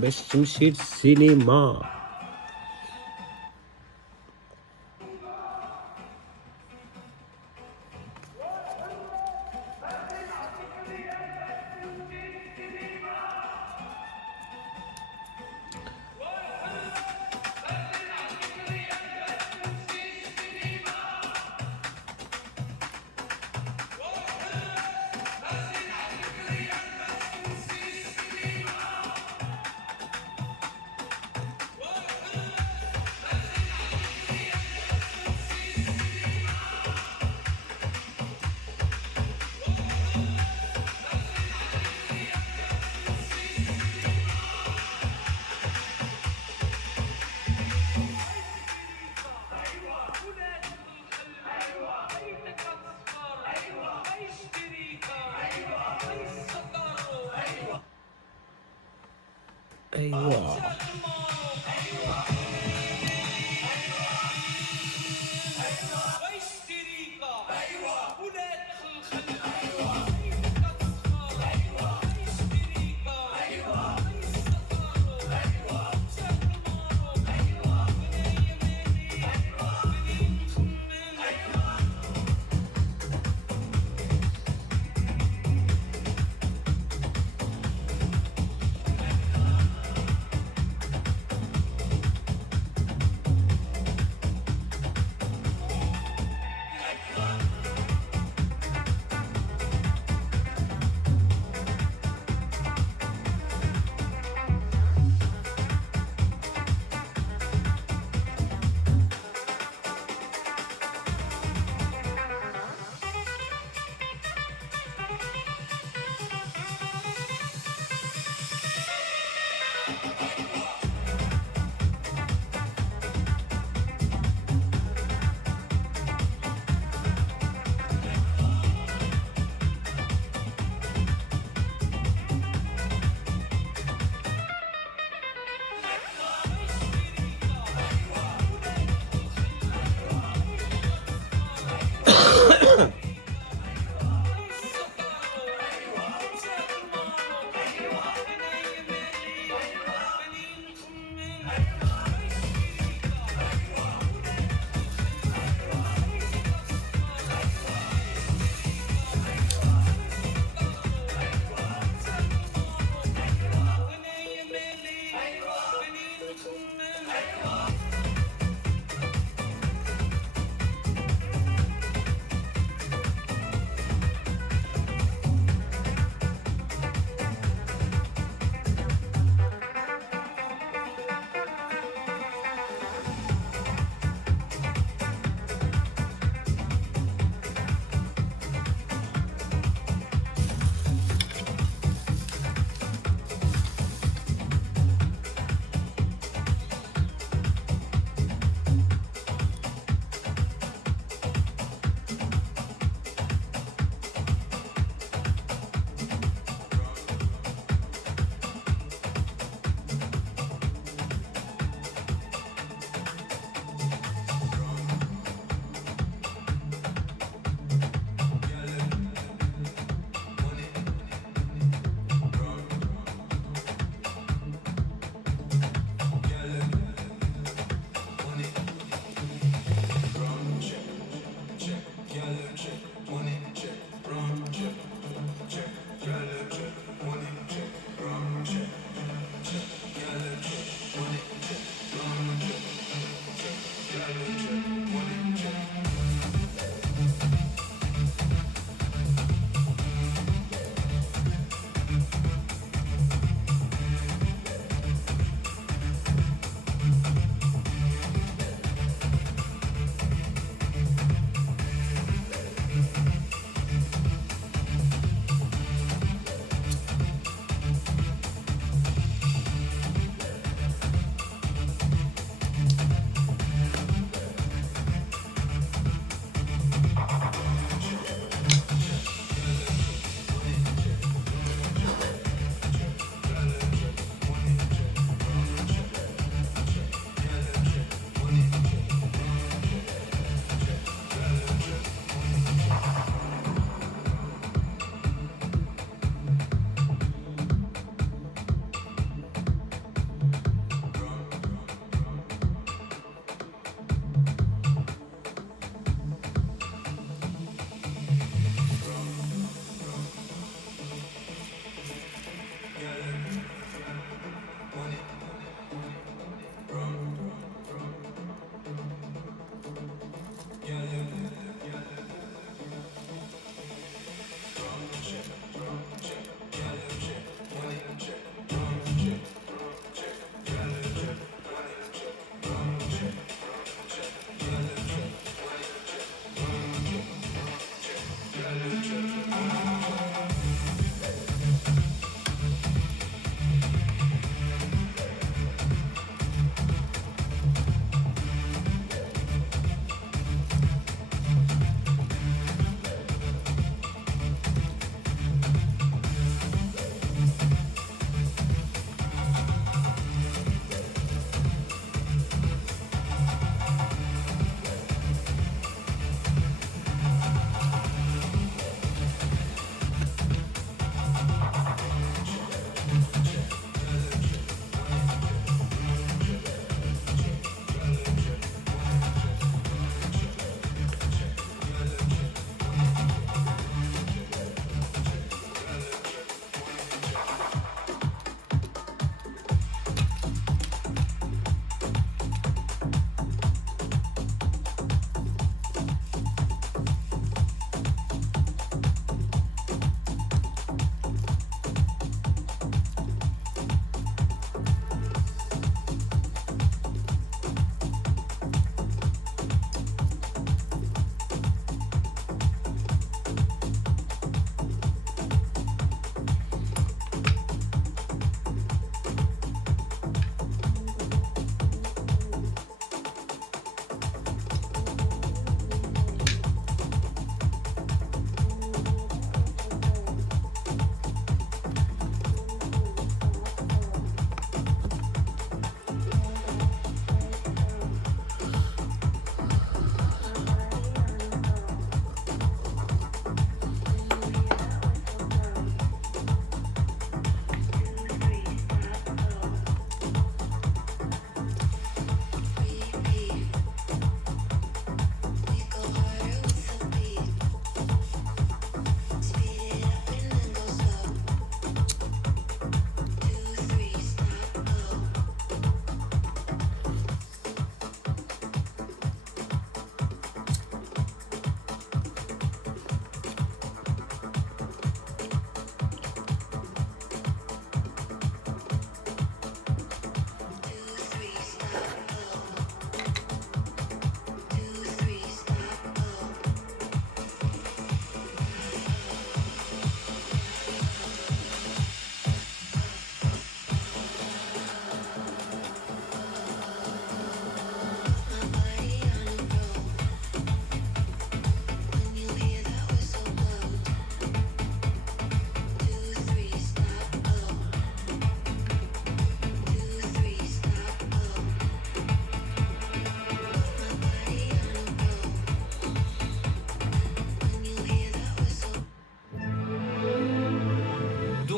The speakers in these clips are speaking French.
باش تمشي للسينما. ايوا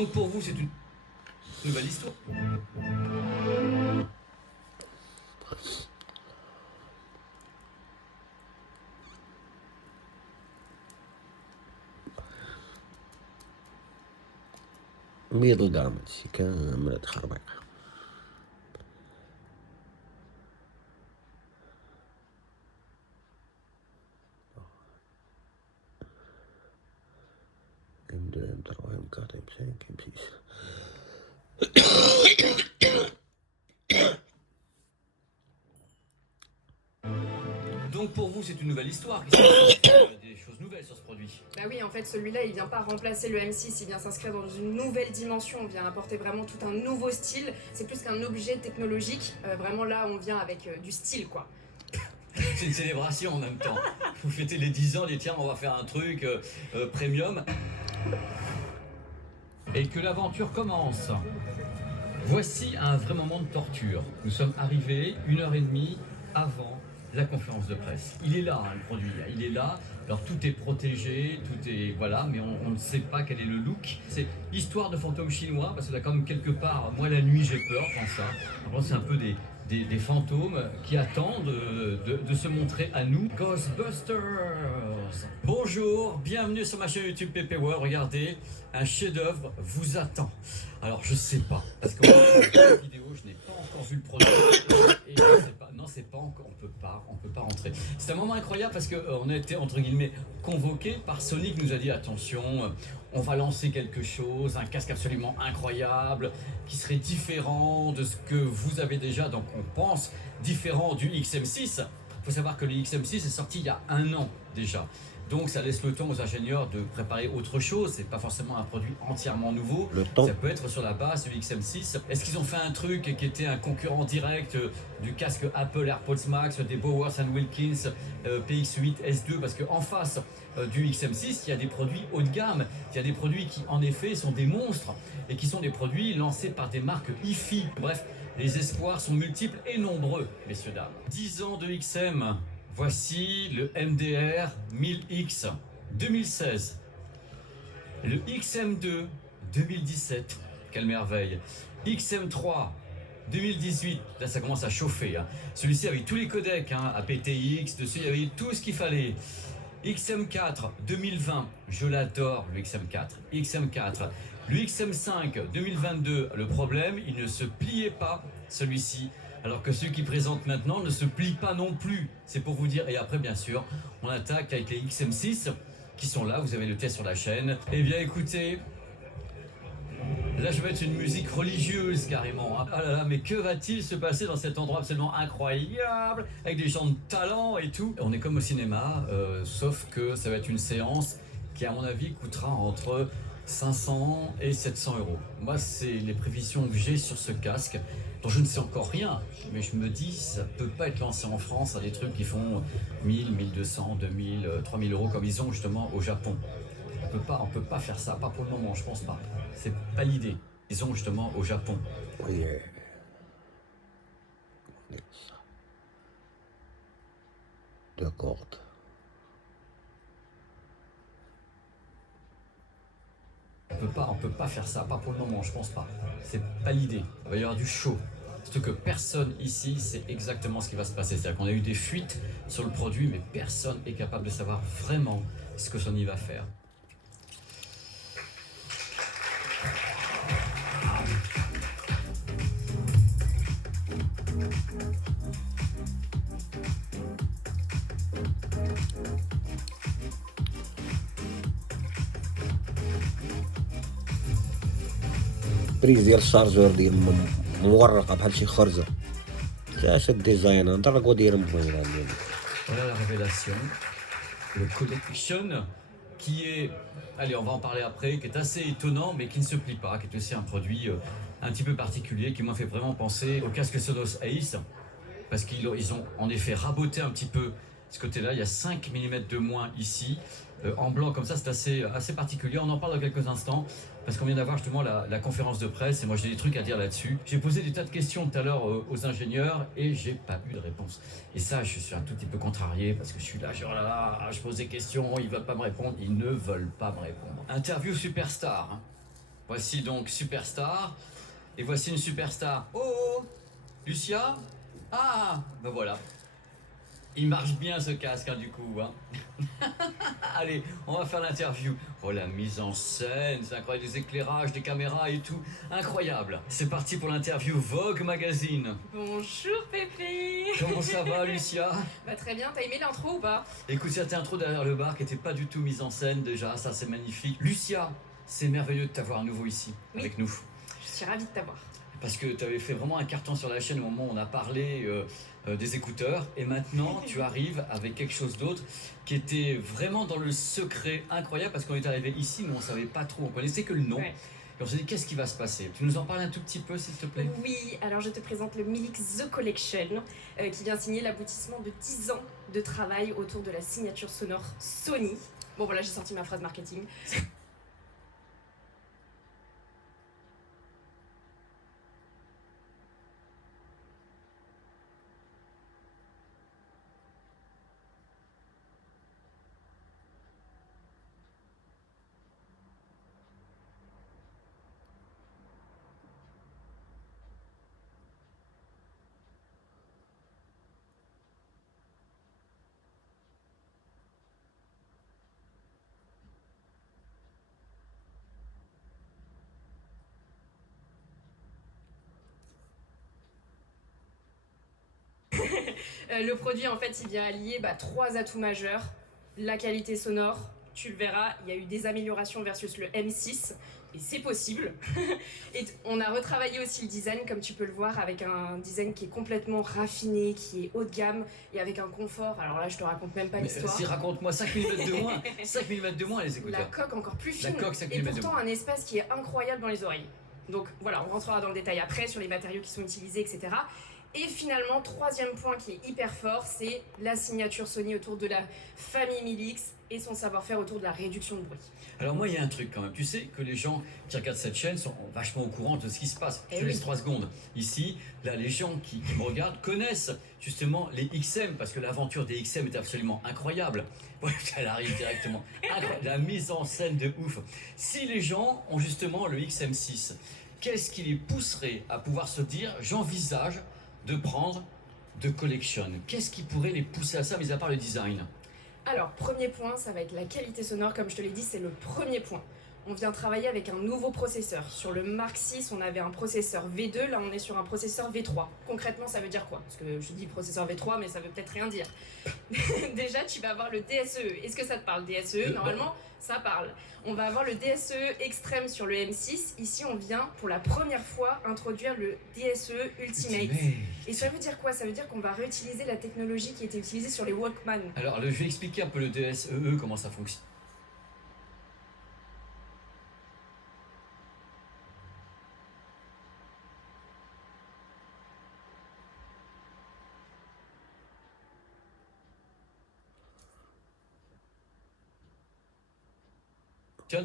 Donc pour vous, c'est une nouvelle histoire. ميض القامت كاملة تخربق. M2, M3, M4, M5, M6. Donc pour vous, c'est une nouvelle histoire. Il y a des choses nouvelles sur ce produit. Bah oui, en fait, celui-là, il vient pas remplacer le M6, il vient s'inscrire dans une nouvelle dimension, on vient apporter vraiment tout un nouveau style. C'est plus qu'un objet technologique, vraiment là, on vient avec du style, quoi. C'est une célébration en même temps. Vous fêtez les 10 ans, dites tiens, on va faire un truc premium. Et que l'aventure commence. Voici un vrai moment de torture. Nous sommes arrivés 1h30 avant la conférence de presse. Il est là, hein, le produit, il est là. Alors tout est protégé, tout est... Voilà, mais on ne sait pas quel est le look. C'est histoire de fantômes chinois, parce que là, comme quelque part, moi la nuit j'ai peur, quand ça. Alors, c'est un peu des fantômes qui attendent de se montrer à nous. Ghostbusters. Bonjour, bienvenue sur ma chaîne YouTube PP World. Regardez, un chef-d'œuvre vous attend. Alors je sais pas, parce que moi, la vidéo, je n'ai pas encore vu le produit. Et je sais pas, non, c'est pas encore, on peut pas rentrer. C'est un moment incroyable parce que on a été entre guillemets convoqué par Sony qui nous a dit attention, on va lancer quelque chose, un casque absolument incroyable qui serait différent de ce que vous avez déjà, donc on pense différent du XM6. Il faut savoir que le XM6 est sorti il y a 1 an déjà. Donc ça laisse le temps aux ingénieurs de préparer autre chose, c'est pas forcément un produit entièrement nouveau, ça peut être sur la base du XM6. Est-ce qu'ils ont fait un truc qui était un concurrent direct du casque Apple AirPods Max, des Bowers Wilkins PX8 S2, parce qu'en face du XM6, il y a des produits haut de gamme, il y a des produits qui en effet sont des monstres et qui sont des produits lancés par des marques hi-fi. Bref, les espoirs sont multiples et nombreux, messieurs dames. 10 ans de XM. Voici le MDR 1000X 2016, le XM2 2017, quelle merveille, XM3 2018, là ça commence à chauffer, hein. Celui-ci avait tous les codecs, hein, aptX, dessus il y avait tout ce qu'il fallait. XM4 2020, je l'adore le XM4, XM4, le XM5 2022, le problème, il ne se pliait pas celui-ci. Alors que ceux qui présentent maintenant ne se plient pas non plus. C'est pour vous dire. Et après, bien sûr, on attaque avec les XM6 qui sont là. Vous avez le test sur la chaîne. Eh bien, écoutez, là, je vais mettre une musique religieuse carrément. Ah là là, mais que va-t-il se passer dans cet endroit absolument incroyable, avec des gens de talent et tout. On est comme au cinéma, sauf que ça va être une séance qui, à mon avis, coûtera entre 500 et 700 euros. Moi, c'est les prévisions que j'ai sur ce casque, dont je ne sais encore rien, mais je me dis, ça peut pas être lancé en France à des trucs qui font 1000, 1200, 2000, 3000 euros comme ils ont justement au Japon. On peut pas faire ça, pas pour le moment, je pense pas. C'est pas l'idée. Ils ont justement au Japon. Oui. D'accord. On peut pas faire ça, pas pour le moment, je pense pas. C'est pas l'idée. Il va y avoir du show. Surtout que personne ici sait exactement ce qui va se passer. C'est-à-dire qu'on a eu des fuites sur le produit, mais personne est capable de savoir vraiment ce que Sony va faire. بريز ديال الشارجور ديال مورقه بحال شي خرزه. شاشه الديزاين نضرقو داير مبينه. Voilà la révélation, le Collection, qui est, allez on va en parler après, qui est assez étonnant mais qui ne se plie pas, qui est aussi un produit un petit peu particulier, qui m'a fait vraiment penser au casque Sonos Ace, parce qu'ils ont en effet raboté un petit peu ce côté-là, il y a 5 mm de moins ici, en blanc comme ça, c'est assez particulier, on en parle dans quelques instants, parce qu'on vient d'avoir justement la conférence de presse, et moi j'ai des trucs à dire là-dessus. J'ai posé des tas de questions tout à l'heure aux ingénieurs, et j'ai pas eu de réponse. Et ça, je suis un tout petit peu contrarié, parce que je suis là, genre là, je pose des questions, ils veulent pas me répondre, ils ne veulent pas me répondre. Interview superstar, hein. Voici donc Superstar. Et voici une superstar. Oh, oh, Lucia? Ah, ben voilà. Il marche bien ce casque, hein, du coup. Hein. Allez, on va faire l'interview. Oh, la mise en scène, c'est incroyable, les éclairages, des caméras et tout. Incroyable. C'est parti pour l'interview Vogue Magazine. Bonjour Pépé. Comment ça va, Lucia? Bah très bien, t'as aimé l'intro ou pas? Écoute, cette intro derrière le bar qui était pas du tout mise en scène déjà, ça c'est magnifique. Lucia, c'est merveilleux de t'avoir à nouveau ici, Oui. avec nous. Je suis ravie de t'avoir. Parce que tu avais fait vraiment un carton sur la chaîne au moment où on a parlé des écouteurs. Et maintenant, tu arrives avec quelque chose d'autre qui était vraiment dans le secret incroyable. Parce qu'on est arrivé ici, mais on ne savait pas trop. On connaissait que le nom. Ouais. Et on s'est dit, qu'est-ce qui va se passer? Tu nous en parles un tout petit peu, s'il te plaît? Oui, alors je te présente le Milix The Collection qui vient signer l'aboutissement de 10 ans de travail autour de la signature sonore Sony. Bon voilà, j'ai sorti ma phrase marketing. Le produit en fait il vient allier 3 atouts majeurs. La qualité sonore, tu le verras, il y a eu des améliorations versus le M6 et c'est possible. Et on a retravaillé aussi le design comme tu peux le voir avec un design qui est complètement raffiné, qui est haut de gamme et avec un confort. Alors là je te raconte même pas l'histoire. Si, raconte-moi 5 mm de moins. 5 mm de moins, les écouteurs. La coque encore plus fine La coque, 5 et mm de pourtant moins. un espace qui est incroyable dans les oreilles. Donc voilà, on rentrera dans le détail après sur les matériaux qui sont utilisés, etc. Et finalement, troisième point qui est hyper fort, c'est la signature Sony autour de la famille Milix et son savoir-faire autour de la réduction de bruit. Alors moi, il y a un truc quand même. Tu sais que les gens qui regardent cette chaîne sont vachement au courant de ce qui se passe. Je te laisse 3 secondes. Ici, là, les gens qui me regardent connaissent justement les XM parce que l'aventure des XM est absolument incroyable. Ouais, elle arrive directement. Incroyable. La mise en scène de ouf. Si les gens ont justement le XM6, qu'est-ce qui les pousserait à pouvoir se dire j'envisage de prendre de collection? Qu'est-ce qui pourrait les pousser à ça, mis à part le design? Alors, premier point, ça va être la qualité sonore. Comme je te l'ai dit, c'est le premier point. On vient travailler avec un nouveau processeur. Sur le Mark 6, on avait un processeur V2, là on est sur un processeur V3. Concrètement, ça veut dire quoi? Parce que je dis processeur V3, mais ça veut peut-être rien dire. Déjà, tu vas avoir le DSE. Est-ce que ça te parle, DSE? Normalement, ça parle. On va avoir le DSE extrême sur le M6. Ici, on vient pour la première fois introduire le DSE Ultimate. Et ça veut dire quoi? Ça veut dire qu'on va réutiliser la technologie qui était utilisée sur les Walkman. Alors, je vais expliquer un peu le DSEE, comment ça fonctionne.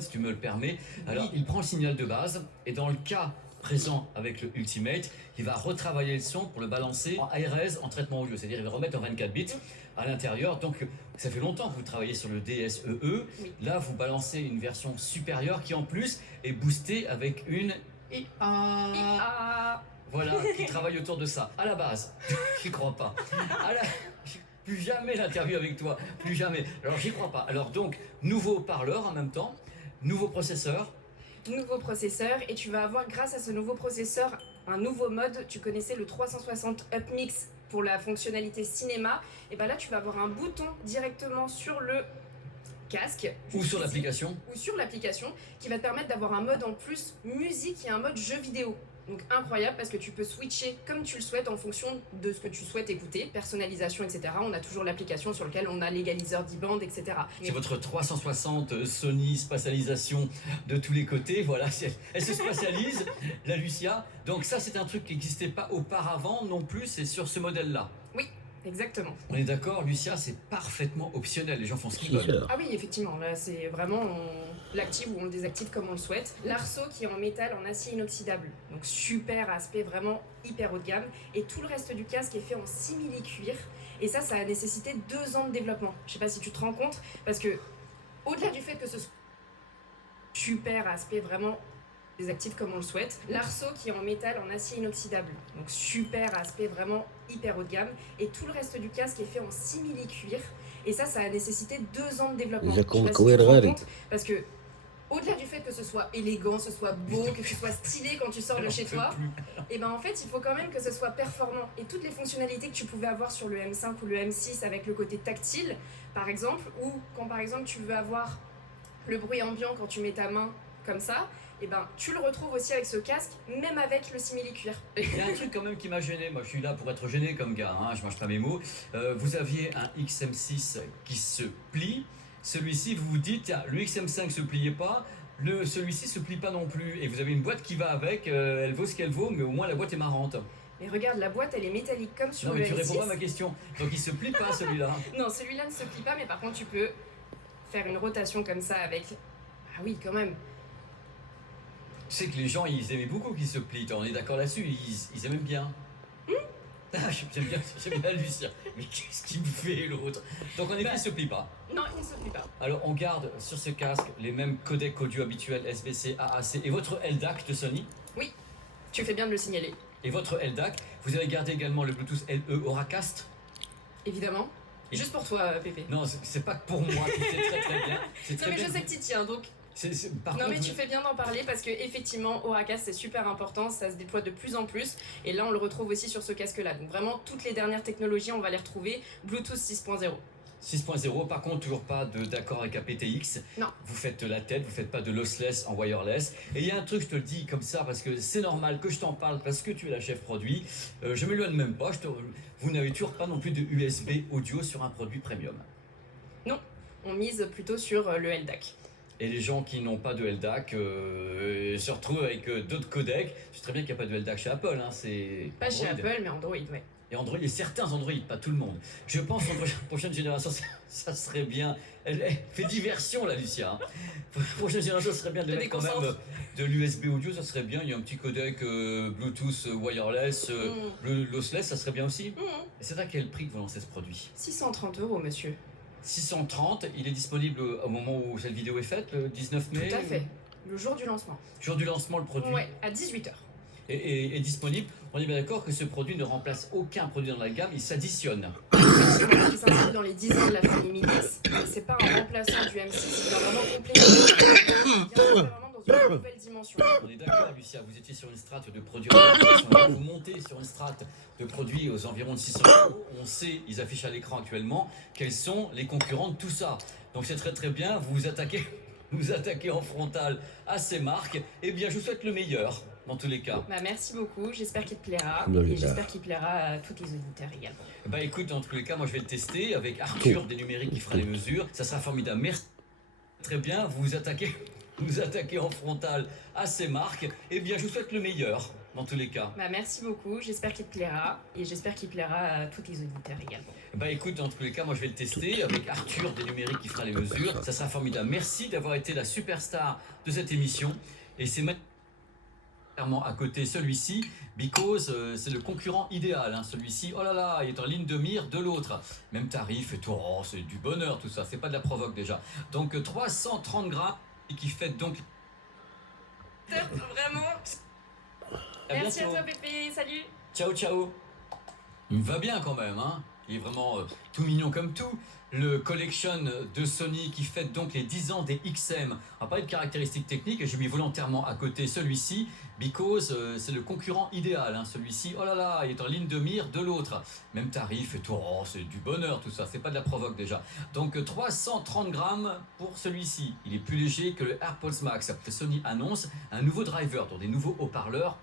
Si tu me le permets. Alors, il prend le signal de base et dans le cas présent avec le Ultimate, il va retravailler le son pour le balancer en ARS, en traitement audio, c'est-à-dire il va remettre en 24 bits à l'intérieur. Donc, ça fait longtemps que vous travaillez sur le DSEE. Oui. Là, vous balancez une version supérieure qui en plus est boostée avec une IA. Voilà, qui travaille autour de ça. À la base, j'y crois pas. Plus jamais l'interview avec toi, plus jamais. Alors j'y crois pas. Alors donc, nouveau parleur en même temps, nouveau processeur. Nouveau processeur, et tu vas avoir grâce à ce nouveau processeur un nouveau mode. Tu connaissais le 360 Upmix pour la fonctionnalité cinéma, et ben là tu vas avoir un bouton directement sur le casque Ou sur l'application. ou sur l'application qui va te permettre d'avoir un mode en plus musique et un mode jeu vidéo. Donc incroyable parce que tu peux switcher comme tu le souhaites en fonction de ce que tu souhaites écouter, personnalisation, etc. On a toujours l'application sur laquelle on a l'égaliseur d'e-band, etc. C'est votre 360 Sony spatialisation de tous les côtés. Voilà, elle se spatialise, la Lucia. Donc ça, c'est un truc qui n'existait pas auparavant non plus, c'est sur ce modèle-là. Oui, exactement. On est d'accord, Lucia, c'est parfaitement optionnel. Les gens font ce qu'ils veulent. Teaser. Ah oui, effectivement, là c'est vraiment on l'active ou on le désactive comme on le souhaite. L'arceau qui est en métal en acier inoxydable, donc super aspect vraiment hyper haut de gamme. Et tout le reste du casque est fait en simili-cuir. Et ça a nécessité 2 ans de développement. Je sais pas si tu te rends compte, parce que au-delà du fait que ce soit super aspect vraiment désactive comme on le souhaite. L'arceau qui est en métal en acier inoxydable, donc super aspect vraiment hyper haut de gamme. Et tout le reste du casque est fait en simili-cuir. Et ça a nécessité 2 ans de développement. إذا Je sais كنت pas si tu كوير te rends غالي. compte, parce que au-delà du fait que ce soit élégant, ce soit beau, que ce soit stylé quand tu sors de chez toi, et ben en fait il faut quand même que ce soit performant. Et toutes les fonctionnalités que tu pouvais avoir sur le M5 ou le M6 avec le côté tactile, par exemple, ou quand par exemple tu veux avoir le bruit ambiant quand tu mets ta main comme ça, et ben tu le retrouves aussi avec ce casque, même avec le simili-cuir. Il y a un truc quand même qui m'a gêné, moi je suis là pour être gêné comme gars, hein, je mange pas mes mots. Vous aviez un XM6 qui se plie, celui-ci vous vous dites, tiens, le XM5 se pliait pas, celui-ci se plie pas non plus, et vous avez une boîte qui va avec, elle vaut ce qu'elle vaut, mais au moins la boîte est marrante. Mais regarde, la boîte elle est métallique comme sur Non le mais tu M6. réponds pas à ma question, donc il se plie pas celui-là. Non, celui-là ne se plie pas, mais par contre tu peux faire une rotation comme ça avec... Ah oui, quand même. Tu sais que les gens ils aimaient beaucoup qu'il se plie, on est d'accord là-dessus, ils aimaient bien. J'aime bien Lucien, mais qu'est-ce qu'il me fait l'autre? Donc en effet il se plie pas. Non, il ne se plie pas. Alors on garde sur ce casque les mêmes codecs audio habituels SBC, AAC et votre LDAC de Sony. Oui, tu fais bien de le signaler. Et votre LDAC, vous avez gardé également le Bluetooth LE Auracast. Évidemment. Et- Juste pour toi, Pépé. Non, c'est pas que pour moi, c'est très très bien. C'est Non très mais bien. je sais que tu tiens, donc... Par Non contre, mais tu fais bien d'en parler parce que effectivement Auracast c'est super important, ça se déploie de plus en plus et là on le retrouve aussi sur ce casque là. Donc vraiment toutes les dernières technologies on va les retrouver, Bluetooth 6.0. 6.0, par contre, toujours pas d'accord avec aptX. Non. Vous faites la tête, vous faites pas de lossless en wireless. Et il y a un truc, je te le dis comme ça, parce que c'est normal que je t'en parle, parce que tu es la chef produit. Je m'éloigne même pas, vous n'avez toujours pas non plus de USB audio sur un produit premium. Non, on mise plutôt sur le LDAC. Et les gens qui n'ont pas de LDAC se retrouvent avec d'autres codecs. Je sais très bien qu'il n'y a pas de LDAC chez Apple. Hein, c'est Pas chez Android. Apple mais Android, ouais. Et Android, et certains Android, pas tout le monde. Je pense qu'en prochaine génération, ça serait bien. Elle fait diversion, là, Lucia. Hein. Prochaine génération, ça serait bien de Je mettre quand même déconcentre. de l'USB audio, ça serait bien. Il y a un petit codec Bluetooth wireless, lossless, ça serait bien aussi. Et c'est à quel prix que vous lancez ce produit? 630 €, monsieur. 630, il est disponible au moment où cette vidéo est faite, le 19 mai. Tout à fait. Le jour du lancement. Jour du lancement, le produit Ouais, à 18h. est disponible. On est bien d'accord que ce produit ne remplace aucun produit dans la gamme, il s'additionne. Effectivement, il s'inscrit dans les 10 ans de la famille Midis. C'est pas un remplaçant du M6, il vient vraiment compléter. Il vient vraiment dans une nouvelle dimension. On est d'accord, Lucia, vous étiez sur une strate de produits en vous montez sur une strate de produits aux environs de 600 €. On sait, ils affichent à l'écran actuellement, quels sont les concurrents de tout ça. Donc c'est très très bien, vous vous attaquez en frontal à ces marques. Eh bien, je vous souhaite le meilleur, dans tous les cas. Bah, merci beaucoup, j'espère qu'il te plaira. Alhamdulillah. Et j'espère qu'il plaira à tous les auditeurs également. Bah écoute, dans tous les cas, moi je vais le tester avec Arthur des numériques qui fera les mesures. Ça sera formidable. Merci. Très bien, vous vous attaquez en frontal à ces marques. Eh bien, je vous souhaite le meilleur, dans tous les cas. Bah, merci beaucoup, j'espère qu'il te plaira. Et j'espère qu'il plaira à tous les auditeurs également. Bah écoute, dans tous les cas, moi je vais le tester avec Arthur des numériques qui fera les mesures. Ça sera formidable. Merci d'avoir été la superstar de cette émission. Et c'est clairement à côté celui-ci, because c'est le concurrent idéal. Hein. Celui-ci, oh là là, il est en ligne de mire de l'autre. Même tarif et tout, oh, c'est du bonheur tout ça. C'est pas de la provoque déjà. Donc 330 grammes et qui fait donc. Vraiment. À Merci à bientôt. toi Pépé, salut. Ciao, ciao. Il me va bien quand même, hein. Il est vraiment tout mignon comme tout. Le collection de Sony qui fête donc les 10 ans des XM. On va parler de caractéristiques techniques et j'ai mis volontairement à côté celui-ci, because c'est le concurrent idéal. Hein. Celui-ci, oh là là, il est en ligne de mire de l'autre. Même tarif et tout, oh, c'est du bonheur tout ça. C'est pas de la provoque déjà. Donc 330 grammes pour celui-ci. Il est plus léger que le AirPods Max. Sony annonce un nouveau driver, donc des nouveaux haut-parleurs.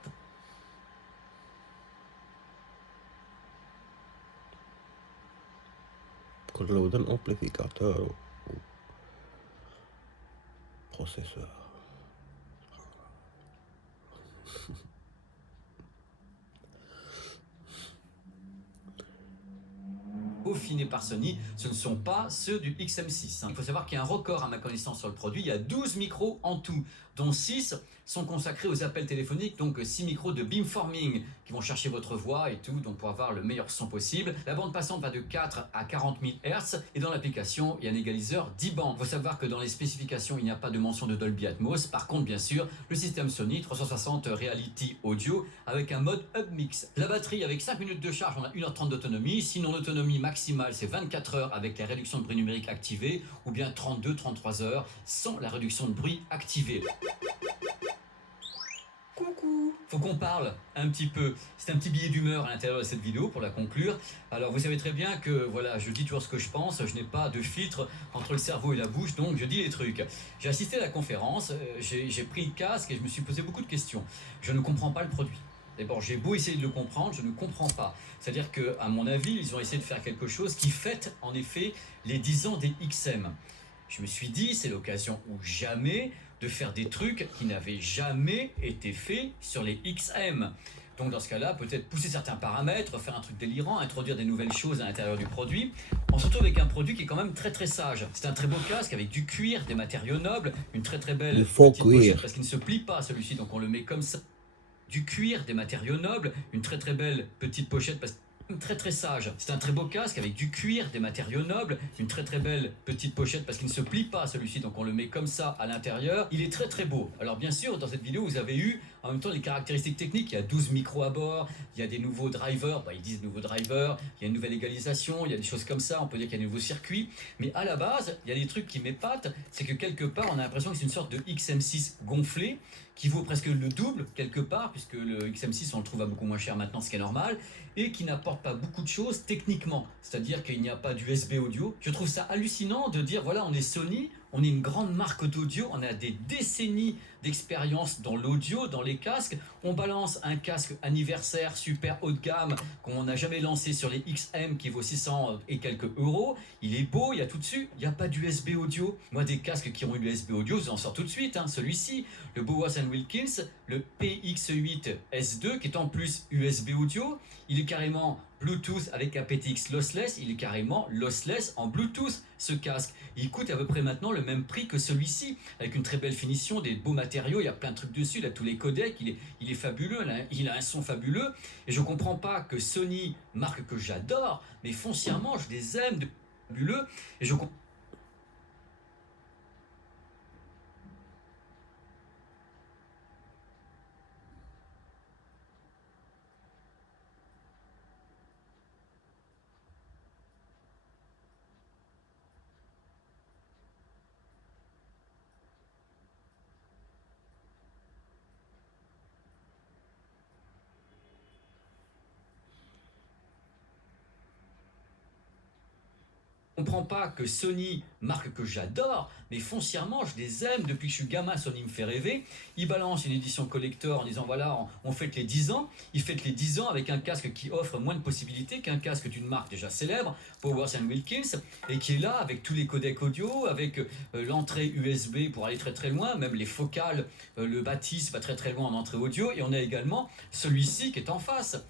كله ده amplificateur ou processeur. Peaufinés par Sony, ce ne sont pas ceux du XM6. Il faut savoir qu'il y a un record à ma connaissance sur le produit, il y a 12 micros en tout. dont 6 sont consacrés aux appels téléphoniques, donc 6 micros de beamforming qui vont chercher votre voix et tout, donc pour avoir le meilleur son possible. La bande passante va de 4 à 40 000 Hz et dans l'application, il y a un égaliseur 10 bandes. Il faut savoir que dans les spécifications, il n'y a pas de mention de Dolby Atmos. Par contre, bien sûr, le système Sony 360 Reality Audio avec un mode Hub Mix. La batterie avec 5 minutes de charge, on a 1h30 d'autonomie. Sinon, l'autonomie maximale, c'est 24 heures avec la réduction de bruit numérique activée ou bien 32-33 heures sans la réduction de bruit activée. Coucou. Faut qu'on parle un petit peu. C'est un petit billet d'humeur à l'intérieur de cette vidéo pour la conclure. Alors vous savez très bien que voilà, je dis toujours ce que je pense, je n'ai pas de filtre entre le cerveau et la bouche, donc je dis les trucs. J'ai assisté à la conférence, j'ai pris le casque et je me suis posé beaucoup de questions. Je ne comprends pas le produit. D'abord, j'ai beau essayer de le comprendre, je ne comprends pas. C'est-à-dire qu'à mon avis, ils ont essayé de faire quelque chose qui fête en effet les 10 ans des XM. Je me suis dit, c'est l'occasion ou jamais de faire des trucs qui n'avaient jamais été faits sur les XM. Donc dans ce cas-là, peut-être pousser certains paramètres, faire un truc délirant, introduire des nouvelles choses à l'intérieur du produit. On se retrouve avec un produit qui est quand même très très sage. C'est un très beau casque avec du cuir, des matériaux nobles, une très très belle petite pochette parce qu'il ne se plie pas celui-ci, donc on le met comme ça. Du cuir, des matériaux nobles, une très très belle petite pochette parce que très très sage. C'est un très beau casque avec du cuir, des matériaux nobles, une très très belle petite pochette parce qu'il ne se plie pas celui-ci, donc on le met comme ça à l'intérieur. Il est très très beau. Alors bien sûr, dans cette vidéo, vous avez eu en même temps les caractéristiques techniques. Il y a 12 micros à bord, il y a des nouveaux drivers, ils disent nouveaux drivers, il y a une nouvelle égalisation, il y a des choses comme ça, on peut dire qu'il y a des nouveaux circuits. Mais à la base, il y a des trucs qui m'épatent, c'est que quelque part, on a l'impression que c'est une sorte de XM6 gonflé, qui vaut presque le double quelque part, puisque le XM6 on le trouve à beaucoup moins cher maintenant, ce qui est normal, et qui n'apporte pas beaucoup de choses techniquement, c'est-à-dire qu'il n'y a pas d'USB audio. Je trouve ça hallucinant de dire voilà, on est Sony, on est une grande marque d'audio, on a des décennies d'expérience dans l'audio, dans les casques, on balance un casque anniversaire super haut de gamme qu'on n'a jamais lancé sur les XM qui vaut 600 et quelques euros, il est beau, il y a tout dessus, il n'y a pas d'USB audio. Moi des casques qui ont l'USB audio, je vous en sors tout de suite, celui-ci, le Bowers & Wilkins, le PX8 S2 qui est en plus USB audio, il est carrément Bluetooth avec aptX lossless, il est carrément lossless en Bluetooth ce casque. Il coûte à peu près maintenant le même prix que celui-ci, avec une très belle finition, des beaux matériaux, il y a plein de trucs dessus, il a tous les codecs, il est fabuleux, il a un son fabuleux, et je comprends pas que Sony, marque que j'adore, mais foncièrement je les aime de fabuleux, et je comprends. Je comprends pas que Sony, marque que j'adore, mais foncièrement je les aime depuis que je suis gamin, Sony me fait rêver. Ils balancent une édition collector en disant voilà, on fête les 10 ans. Ils fêtent les 10 ans avec un casque qui offre moins de possibilités qu'un casque d'une marque déjà célèbre, Bowers & Wilkins, et qui est là avec tous les codecs audio, avec l'entrée USB pour aller très très loin, même les focales, le bâtisse va très très loin en entrée audio, et on a également celui-ci qui est en face.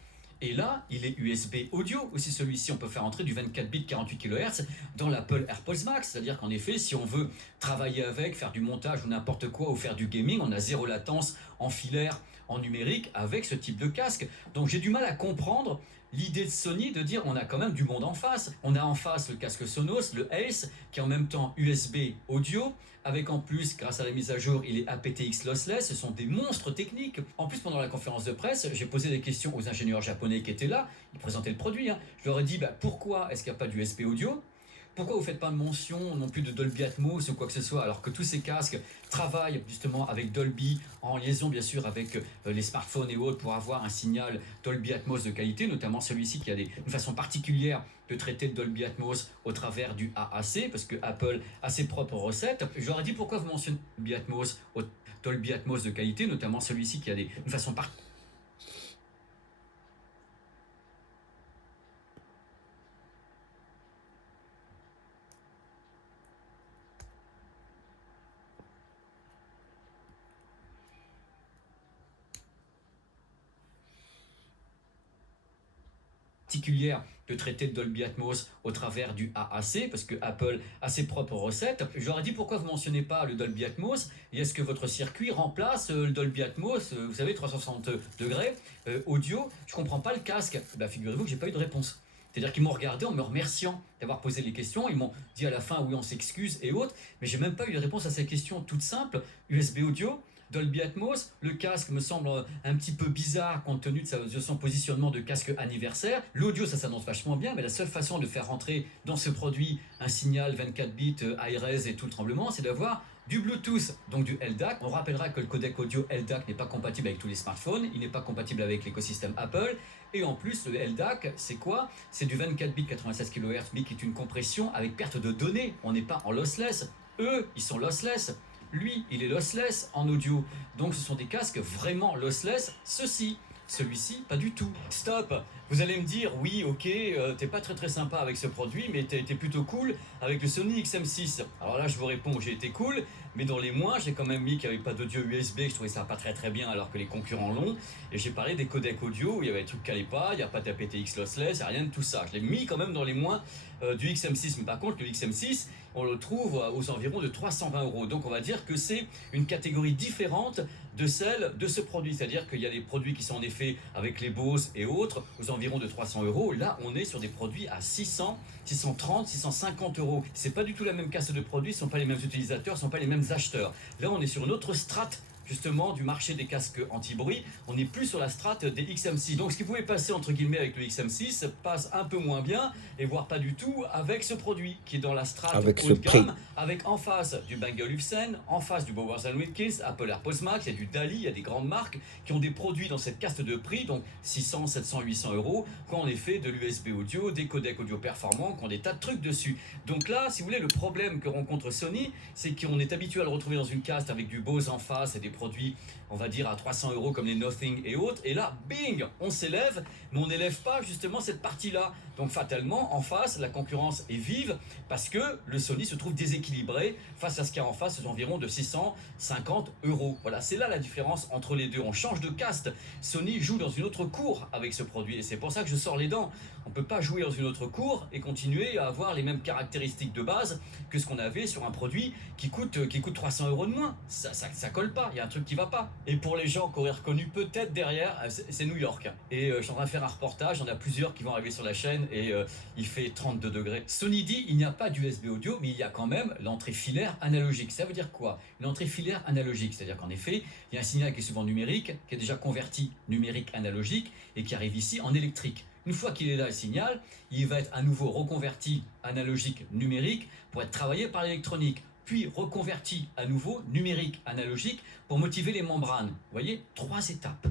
Et là, il est USB audio aussi celui-ci, on peut faire entrer du 24 bits 48 kHz dans l'Apple AirPods Max, c'est-à-dire qu'en effet, si on veut travailler avec, faire du montage ou n'importe quoi, ou faire du gaming, on a zéro latence en filaire, en numérique, avec ce type de casque. Donc j'ai du mal à comprendre l'idée de Sony de dire on a quand même du monde en face. On a en face le casque Sonos, le Ace, qui est en même temps USB audio, avec en plus, grâce à la mise à jour, il est aptX lossless. Ce sont des monstres techniques. En plus, pendant la conférence de presse, j'ai posé des questions aux ingénieurs japonais qui étaient là. Ils présentaient le produit. Je leur ai dit pourquoi est-ce qu'il n'y a pas d'USB audio ? Pourquoi vous ne faites pas de mention non plus de Dolby Atmos ou quoi que ce soit, alors que tous ces casques travaillent justement avec Dolby, en liaison bien sûr avec les smartphones et autres, pour avoir un signal Dolby Atmos de qualité, notamment celui-ci qui a une façon particulière de traiter le Dolby Atmos au travers du AAC, parce que Apple a ses propres recettes. Je leur ai dit pourquoi vous mentionnez Dolby Atmos de qualité, notamment celui-ci qui a une façon particulière. de traiter le Dolby Atmos au travers du AAC, parce que Apple a ses propres recettes. Je leur ai dit pourquoi vous mentionnez pas le Dolby Atmos, et est-ce que votre circuit remplace le Dolby Atmos, vous savez, 360 degrés, audio, je comprends pas le casque. Ben, figurez-vous que j'ai pas eu de réponse. C'est-à-dire qu'ils m'ont regardé en me remerciant d'avoir posé les questions, ils m'ont dit à la fin oui on s'excuse et autres, mais j'ai même pas eu de réponse à ces questions toutes simples. USB audio, Dolby Atmos, le casque me semble un petit peu bizarre compte tenu de son positionnement de casque anniversaire. L'audio ça s'annonce vachement bien, mais la seule façon de faire rentrer dans ce produit un signal 24 bits high-res et tout le tremblement, c'est d'avoir du Bluetooth, donc du LDAC. On rappellera que le codec audio LDAC n'est pas compatible avec tous les smartphones, il n'est pas compatible avec l'écosystème Apple, et en plus le LDAC c'est quoi? C'est du 24 bits 96 kHz, mais qui est une compression avec perte de données, on n'est pas en lossless. Eux, ils sont lossless. Lui, il est lossless en audio. Donc ce sont des casques vraiment lossless. Celui-ci, pas du tout. Stop. Vous allez me dire, oui, ok, t'es pas très sympa avec ce produit, mais t'es plutôt cool avec le Sony XM6. Alors là, je vous réponds, j'ai été cool, mais dans les mois, j'ai quand même mis qu'il n'y avait pas d'audio USB, je trouvais ça pas très bien, alors que les concurrents l'ont. Et j'ai parlé des codecs audio, où il y avait des trucs qui n'allaient pas, il n'y a pas d'aptX lossless, il n'y a rien de tout ça. Je l'ai mis quand même dans les mois du XM6, mais par contre, le XM6, on le trouve aux environs de 320 €. Donc on va dire que c'est une catégorie différente de celle de ce produit. C'est-à-dire qu'il y a des produits qui sont en effet avec les Bose et autres aux environs de 300 €. Là, on est sur des produits à 600, 630, 650 €. C'est pas du tout la même casse de produits, ce sont pas les mêmes utilisateurs, ce sont pas les mêmes acheteurs. Là, on est sur une autre strate justement du marché des casques anti-bruit, on n'est plus sur la strate des XM6. Donc ce qui pouvait passer entre guillemets avec le XM6 passe un peu moins bien, et voire pas du tout avec ce produit qui est dans la strate avec haut ce de prix. gamme, avec en face du Bang & Olufsen, en face du Bowers & Wilkins, Apple AirPods Max, il y a du Dali, il y a des grandes marques qui ont des produits dans cette caste de prix, donc 600, 700, 800 €, qui ont en effet de l'USB audio, des codecs audio performants, qui ont des tas de trucs dessus. Donc là, si vous voulez, le problème que rencontre Sony, c'est qu'on est habitué à le retrouver dans une caste avec du Bose en face et des produits, on va dire, à 300 € comme les Nothing et autres, et là, bing, on s'élève, mais on n'élève pas justement cette partie-là. Donc fatalement, en face, la concurrence est vive, parce que le Sony se trouve déséquilibré face à ce qu'il y a en face, aux environs de 650 €. Voilà, c'est là la différence entre les deux. On change de caste. Sony joue dans une autre cour avec ce produit, et c'est pour ça que je sors les dents. On ne peut pas jouer dans une autre cour et continuer à avoir les mêmes caractéristiques de base que ce qu'on avait sur un produit qui coûte 300 € de moins. Ça colle pas, il y a un truc qui va pas. Et pour les gens qui auraient reconnu peut-être derrière, c'est New York. Et je suis en train de faire un reportage, on a plusieurs qui vont arriver sur la chaîne, et il fait 32 degrés. Sony dit il n'y a pas d'USB audio, mais il y a quand même l'entrée filaire analogique. Ça veut dire quoi? Une entrée filaire analogique, c'est-à-dire qu'en effet, il y a un signal qui est souvent numérique, qui est déjà converti numérique analogique, et qui arrive ici en électrique. Une fois qu'il est là, le signal, il va être à nouveau reconverti analogique numérique pour être travaillé par l'électronique, puis reconverti à nouveau numérique analogique pour motiver les membranes. Vous voyez, 3 étapes.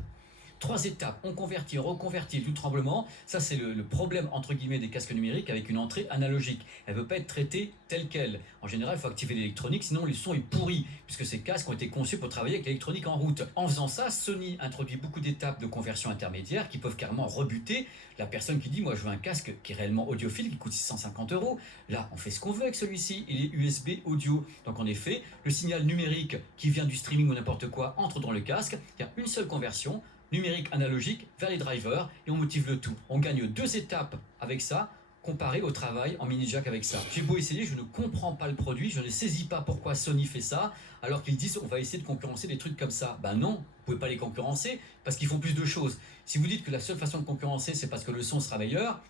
3 étapes, on convertit, reconvertit, du tremblement. Ça, c'est le problème, entre guillemets, des casques numériques avec une entrée analogique. Elle ne peut pas être traitée telle qu'elle. En général, il faut activer l'électronique, sinon le son est pourri, puisque ces casques ont été conçus pour travailler avec l'électronique en route. En faisant ça, Sony introduit beaucoup d'étapes de conversion intermédiaire qui peuvent carrément rebuter la personne qui dit « moi, je veux un casque qui est réellement audiophile, qui coûte 650 €. Là, on fait ce qu'on veut avec celui-ci, il est USB audio. Donc en effet, le signal numérique qui vient du streaming ou n'importe quoi entre dans le casque. Il y a une seule conversion, numérique analogique vers les drivers, et on motive le tout. On gagne 2 étapes avec ça, comparé au travail en mini jack avec ça. J'ai beau essayer, je ne comprends pas le produit, je ne saisis pas pourquoi Sony fait ça, alors qu'ils disent on va essayer de concurrencer des trucs comme ça. Ben non, vous pouvez pas les concurrencer parce qu'ils font plus de choses. Si vous dites que la seule façon de concurrencer c'est parce que le son sera meilleur,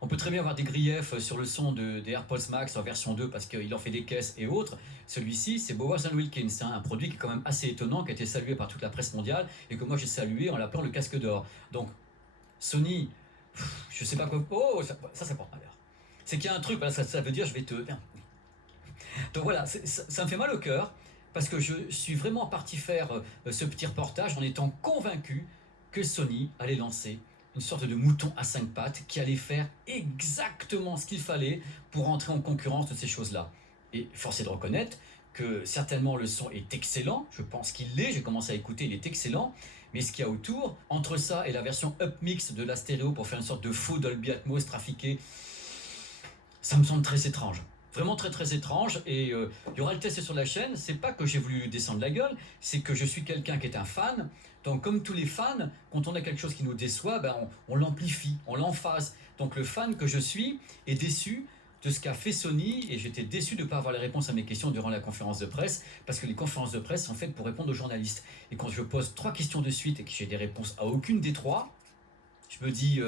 on peut très bien avoir des griefs sur le son des AirPods Max en version 2 parce qu'il en fait des caisses et autres. Celui-ci c'est Bowers & Wilkins, un produit qui est quand même assez étonnant, qui a été salué par toute la presse mondiale et que moi j'ai salué en l'appelant le casque d'or. Donc Sony, je sais pas quoi. Oh, ça porte malheur. C'est qu'il y a un truc, voilà, ça veut dire je vais te. Donc voilà, ça me fait mal au cœur parce que je suis vraiment parti faire ce petit reportage en étant convaincu que Sony allait lancer une sorte de mouton à 5 pattes qui allait faire exactement ce qu'il fallait pour entrer en concurrence de ces choses-là. Et force est de reconnaître que certainement le son est excellent, je pense qu'il l'est, j'ai commencé à écouter, il est excellent. Mais ce qu'il y a autour, entre ça et la version upmix de la stéréo pour faire une sorte de faux Dolby Atmos trafiqué, ça me semble très étrange. Vraiment très très étrange. Et il y aura le test sur la chaîne. C'est pas que j'ai voulu descendre la gueule, c'est que je suis quelqu'un qui est un fan. Donc comme tous les fans, quand on a quelque chose qui nous déçoit, ben, on l'amplifie, on l'emphase. Donc le fan que je suis est déçu de ce qu'a fait Sony, et j'étais déçu de ne pas avoir les réponses à mes questions durant la conférence de presse, parce que les conférences de presse sont faites pour répondre aux journalistes. Et quand je pose 3 questions de suite et que j'ai des réponses à aucune des 3, je me dis,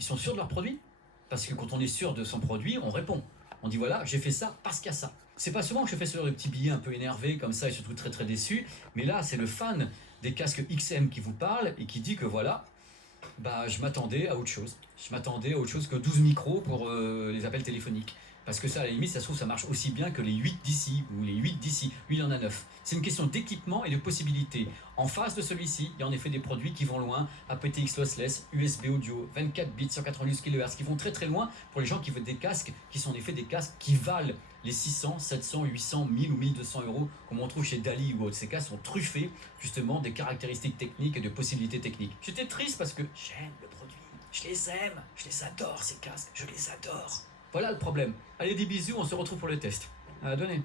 ils sont sûrs de leur produit? Parce que quand on est sûr de son produit, on répond. On dit voilà, j'ai fait ça parce qu'il y a ça. C'est pas souvent que je fais sur des petits billets un peu énervés comme ça et surtout très très déçu, mais là c'est le fan des casques XM qui vous parle et qui dit que voilà, bah, je m'attendais à autre chose. Je m'attendais à autre chose que 12 micros pour les appels téléphoniques. Parce que ça, à la limite, ça se trouve, ça marche aussi bien que les 8 d'ici ou les 8 d'ici. Lui, il en a 9. C'est une question d'équipement et de possibilités. En face de celui-ci, il y a en effet des produits qui vont loin. aptX lossless, USB audio, 24 bits, 192 kHz, qui vont très très loin pour les gens qui veulent des casques qui sont en effet des casques qui valent les 600, 700, 800, 1000 ou 1200 euros, comme on trouve chez Dali ou autre. Ces casques sont truffés justement des caractéristiques techniques et de possibilités techniques. J'étais triste parce que j'aime le produit. Je les aime, je les adore ces casques, je les adore. Voilà le problème. Allez, des bisous, on se retrouve pour le test. À donner.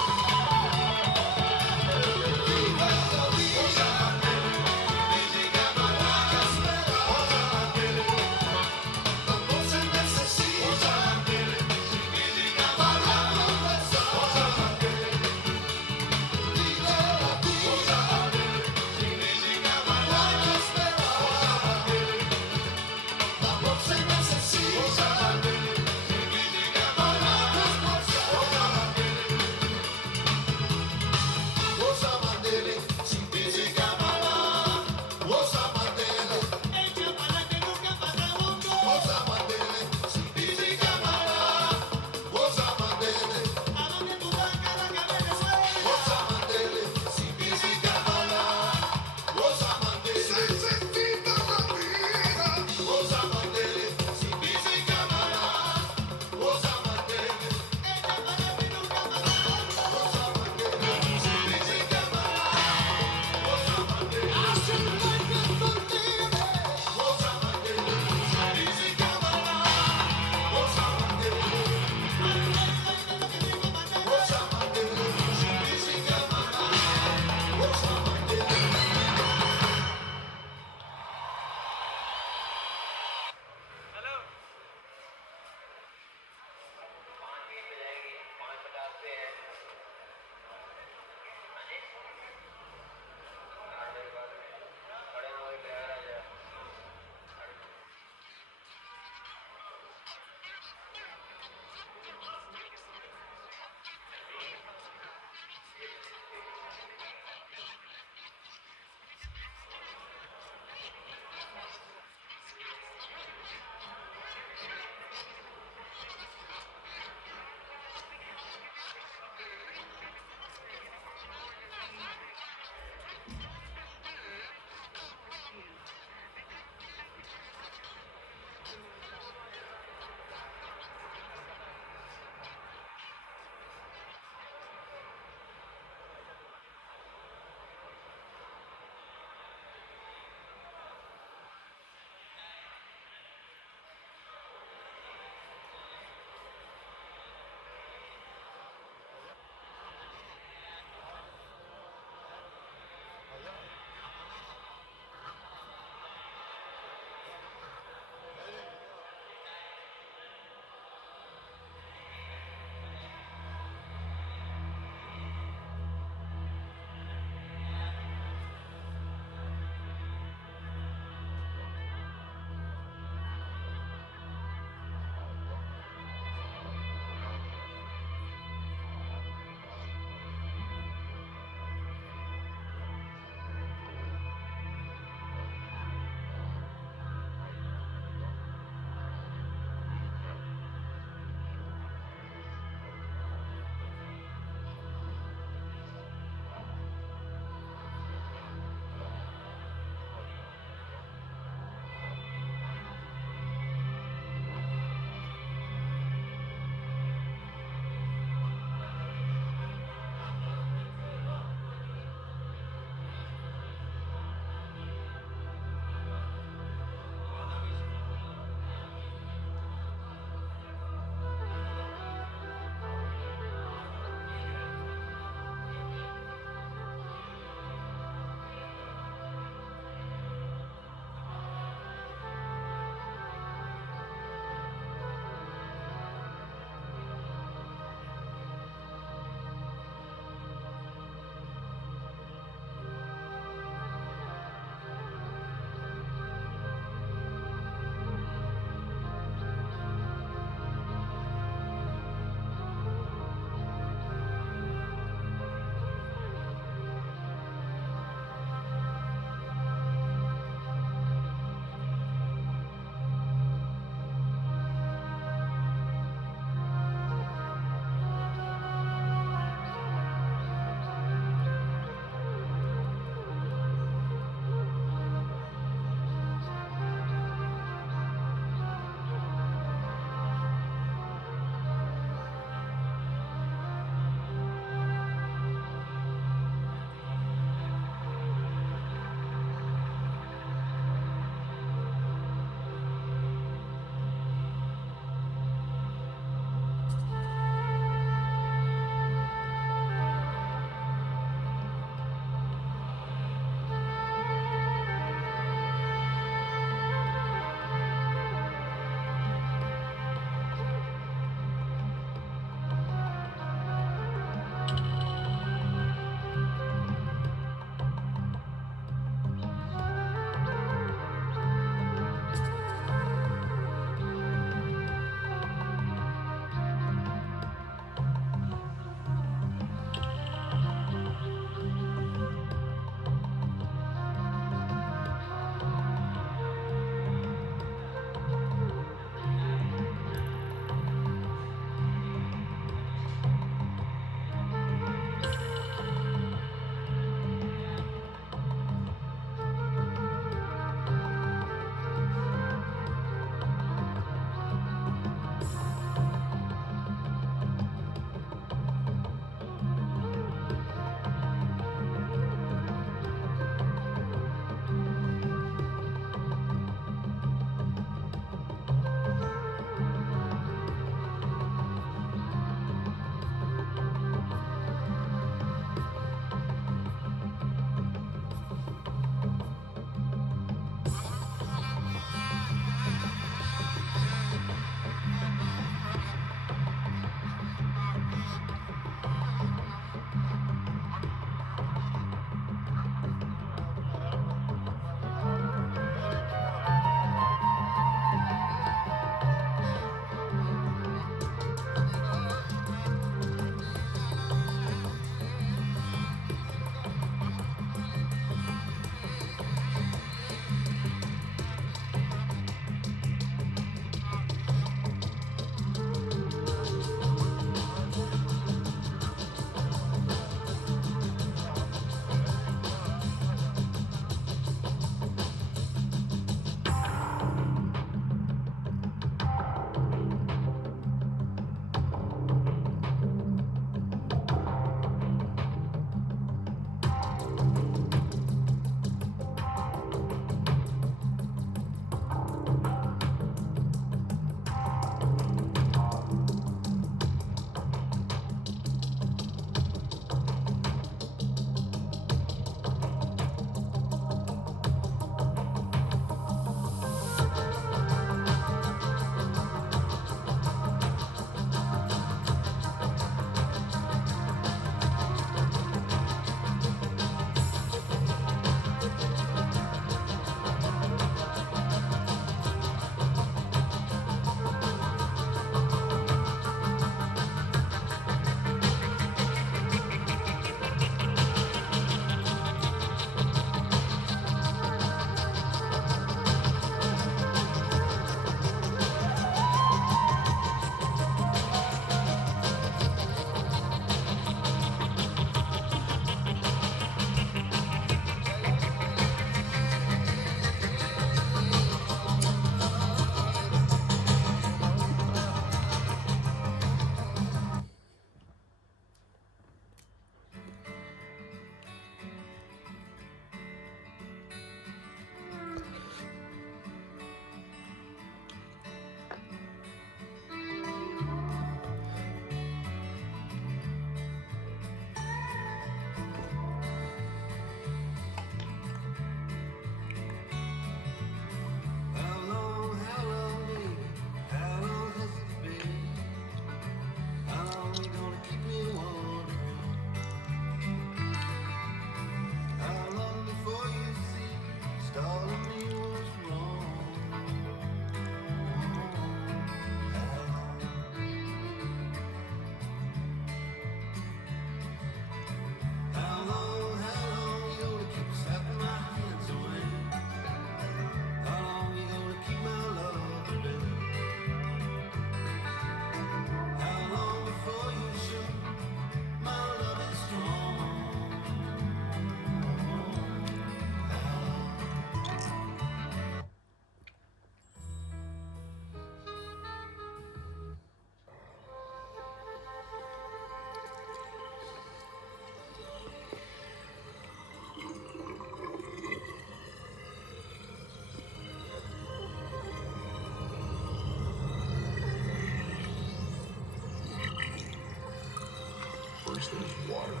First there's water.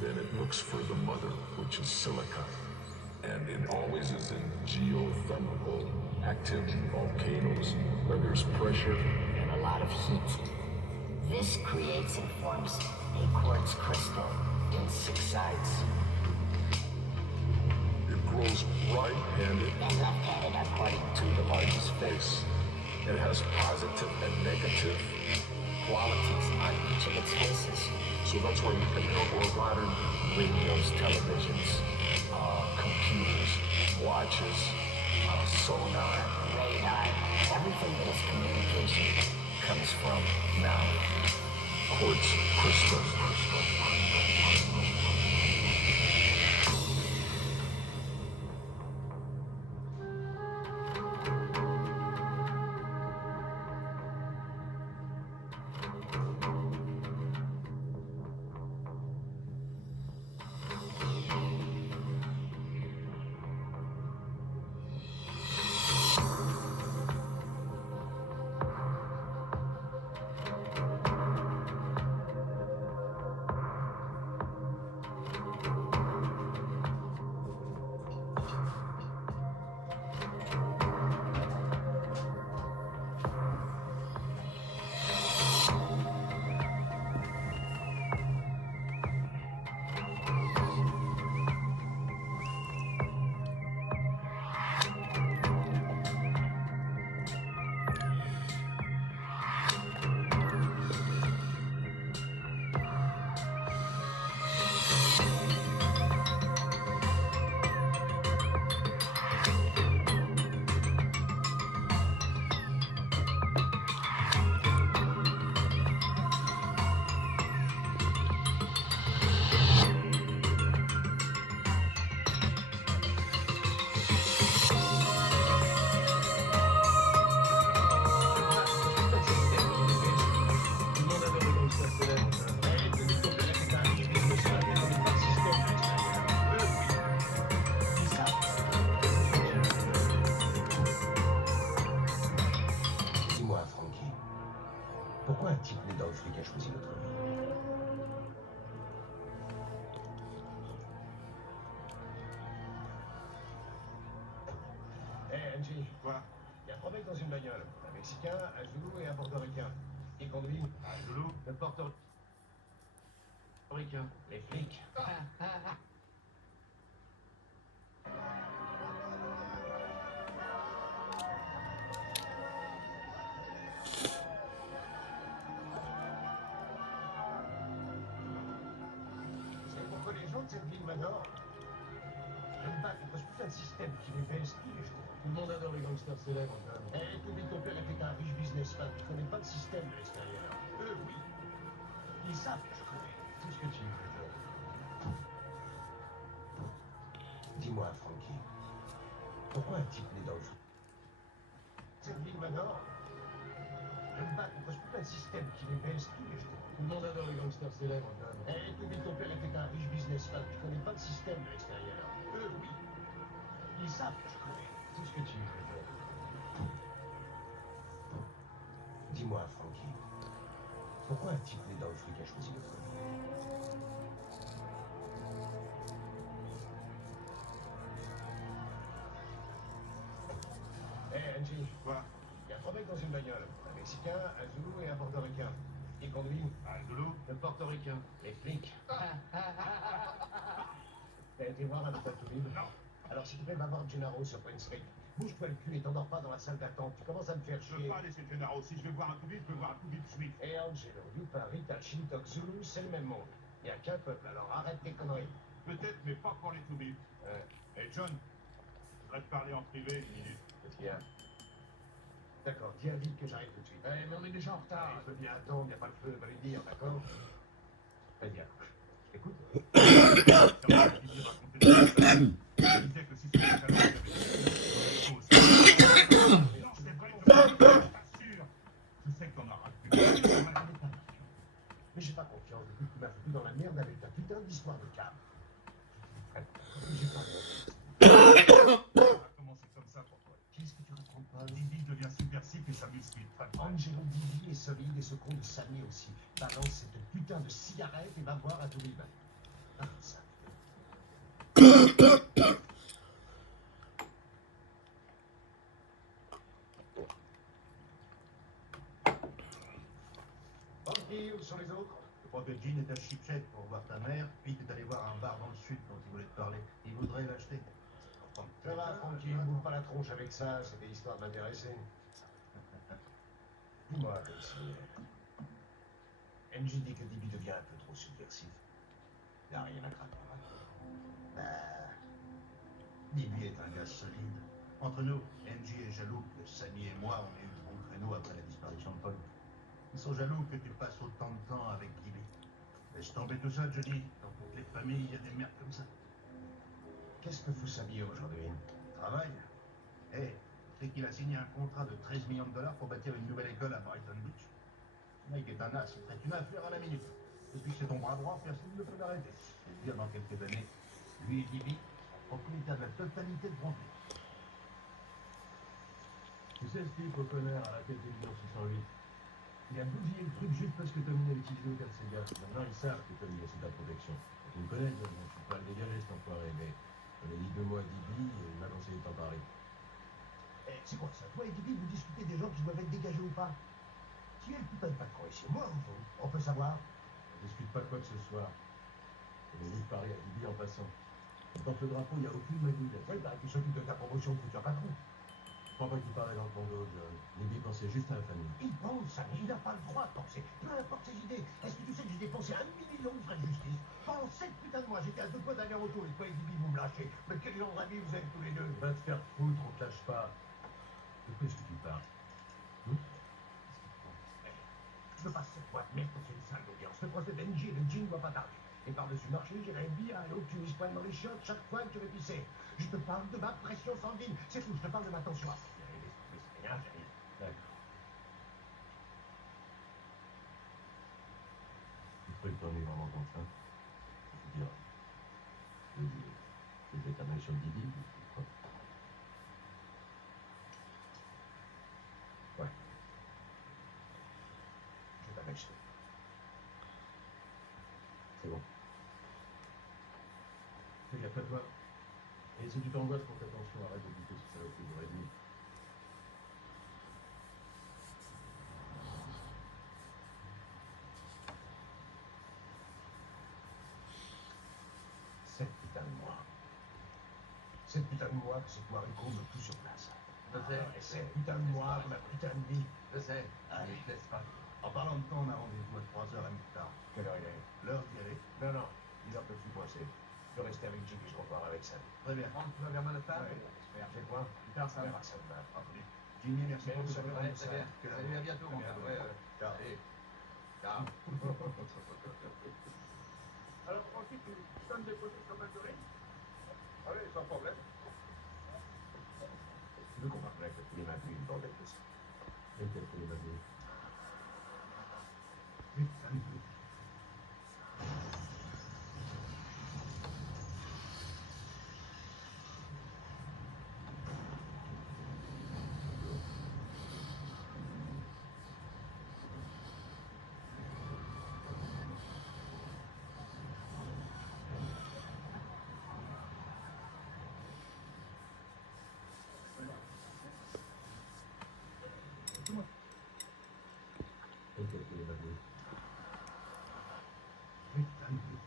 Then it looks for the mother, which is silica. And it always is in geothermal, active volcanoes, where there's pressure. And a lot of heat. This creates and forms a quartz crystal in 6 sides. It grows right-handed And left-handed according to the largest face. It has positive and negative qualities on each of its faces. So that's why you can have a modern radios, televisions, computers, watches, sonar, Radar, everything that is communication comes from now quartz crystal. Pourquoi un type né dans le fric a choisi notre vie? Hé, Angie. Quoi? Il y a 3 mecs dans une bagnole. Un Mexicain, un Zoulou et un Portoricain. Qui conduit? Un Zoulou. Le Portoricain. Les flics. C'est pourquoi les gens de cette ville m'adorent. J'aime pas qu'on pose tout un système qui les fait esprit, je trouve. Tout le monde adore les gangsters célèbres. Eh, tout vite, ton père était un riche businessman. Je connais pas le système de l'extérieur. Eux, oui. Ils savent que je connais. Tout ce que tu veux. Dis-moi, Frankie, pourquoi un type né dans le fric? Cette ville m'adore. J'aime pas qu'on pose tout un système qui les fait esprit, je trouve. Tout le monde adore les gangsters célèbres. Eh, tout vite, ton père était un riche businessman. Je connais pas le système de l'extérieur. Eux, oui. Ils savent que je connais. Tout ce que tu veux. Dis-moi, Frankie, pourquoi un type né dans le fric a choisi notre vie? Hé, Angie. Quoi? Il y a 3 mecs dans une bagnole. Un Mexicain, un Zoulou et un Portoricain. Qui conduit? Un Zoulou. Le Portoricain. Les flics. T'as été voir avec ta touriste? Non. Alors s'il te plaît, va voir Gennaro sur Prince Street. Bouge-toi le cul et t'endors pas dans la salle d'attente. Tu commences à me faire chier. Je veux pas laisser Gennaro. Si je vais voir un toubib, je peux voir un toubib suite. Et Angelo, Yupa, Rita, Shintok, Zulu, c'est le même monde. Il n'y a qu'un peuple, alors arrête tes conneries. Peut-être, mais pas pour les toubibs. Hey John, je voudrais te parler en privé une minute. Qu'est-ce qu'il y a? D'accord, dis à vite que j'arrive tout de suite. Mais on est déjà en retard. Il peut bien attendre, il n'y a pas le feu, va lui dire, d'accord? Très bien. Je t'écoute. Comment tu dis raconter des histoires? Je disais que si c'était le cas, j'avais non, c'est vrai, je t'assure. Je sais que t'en auras plus. Mais j'ai pas confiance depuis que tu m'as foutu dans la merde avec ta putain d'histoire de câble. J'ai pas confiance. Ça a commencé comme ça pour toi. Qu'est-ce que tu racontes pas? Didi devient subversif et s'amuse suite. Angelo Didi est solide et ce con de Samy aussi. Balance cette putain de cigarette et va voir à tous les bains. Ah, ça. Francky, où sont les autres? Je crois que Jean est à Chipchet pour voir ta mère, puis t'es allé voir un bar dans le sud dont il voulait te parler. Il voudrait l'acheter. Ça va, Francky, ne bouffe pas la tronche avec ça, c'était histoire de m'intéresser. Dis-moi, comme si... MJ dit que Didi devient un peu trop subversif. Y'a rien à craindre. Bah, Didi est un gars solide. Entre nous, NJ est jaloux que Samy et moi, on ait eu le bon créneau après la disparition de Paul. Ils sont jaloux que tu passes autant de temps avec Didi. Laisse tomber tout ça, Johnny. Dans toutes les familles, il y a des merdes comme ça. Qu'est-ce que fout Samy aujourd'hui? Travail. Eh, c'est qu'il a signé un contrat de 13 millions de dollars pour bâtir une nouvelle école à Brighton Beach. Le mec est un as, il traite une affaire à la minute. Depuis que c'est ton bras droit, personne ne peut l'arrêter. Je vais te dire, dans quelques années, lui et Didi sont propriétaires de la totalité de Brooklyn. Tu sais, Steve O'Connor a raqué des 608. Il a bousillé le truc juste parce que Tommy avait utilisé aucun de ses gars. Maintenant, ils savent que Tommy est sous ta protection. Tu me connais, John, je suis pas le dégager, cet enfoiré, mais on a dit 2 mois à Didi et il m'a lancé les temps Paris. Eh, c'est quoi ça? Toi et Didi, vous discutez des gens qui doivent être dégagés ou pas? Qui est le putain de patron ici? Moi ou vous? On peut savoir? On discute pas quoi que ce soit. On a dit de Paris à Didi en passant. Dans ce drapeau, il n'y a aucune magouille. Oui, bah, qui s'occupe de ta promotion de futur patron. Je crois pas qu'il parlait dans ton dos, John. Didi pensait juste à la famille. Il pense, ça, mais il n'a pas le droit de penser. Peu importe ses idées. Est-ce que tu sais que j'ai dépensé 1 million de frais de justice? Pendant 7 putains de mois, j'étais à 2 points d'aller au retour. Et toi et Didi, vous me lâchez. Mais quel genre d'amis vous êtes tous les deux? Va te faire foutre, on te lâche pas. De quoi est-ce que tu parles? Je veux pas cette boîte, merde, c'est une salle d'audience. Le procès d'Engie et de Jean ne doit pas tarder. Et par-dessus le marché, j'irai bien à l'eau que tu m'y poignes dans les chiottes chaque fois que tu veux pisser. Je te parle de ma pression sanguine, c'est tout, je te parle de ma tension artérielle. Mais c'est rien, j'ai rien. D'accord. Tu crois que t'en es vraiment contraint? Je te dirai. Je vais ta main sur Didi, tu crois? Ouais. Je vais ta main sur. C'est bon. Fais gaffe à toi. Et si tu t'angoisses pour ta tension, arrête de buter ce salope de Redmi. Cette putain de mois. Cette putain de mois que cette Mariko me plus sur place. Je sais. Et cette putain de mois de ma putain de vie. Je sais. Allez, Je te laisse pas. En parlant de temps, on a rendez-vous à 3h à mi-temps. quelle heure il est? L'heure d'y aller. Non, non, il en peut plus coincé. Je peux rester avec Jim et je repars avec ça. Très bien. Tu vas vers Manhattan? J'espère. Fais quoi? Plus tard, ça On va. verra ça demain. Entendu. Jimmy, merci Mais pour vous tout savez, ça. ouais, Très bien. Salut, à bientôt, mon gars. Ouais, ouais. Ciao. Allez. Ciao. Alors, Francky, tu donnes des photos sur ma durée? Oui, sans problème. Tu veux qu'on parle avec tous les maintenus, une bordel de ça? Lequel pour les maintenus? Putain de Dieu. Lequel pour les maintenus? Putain de Dieu.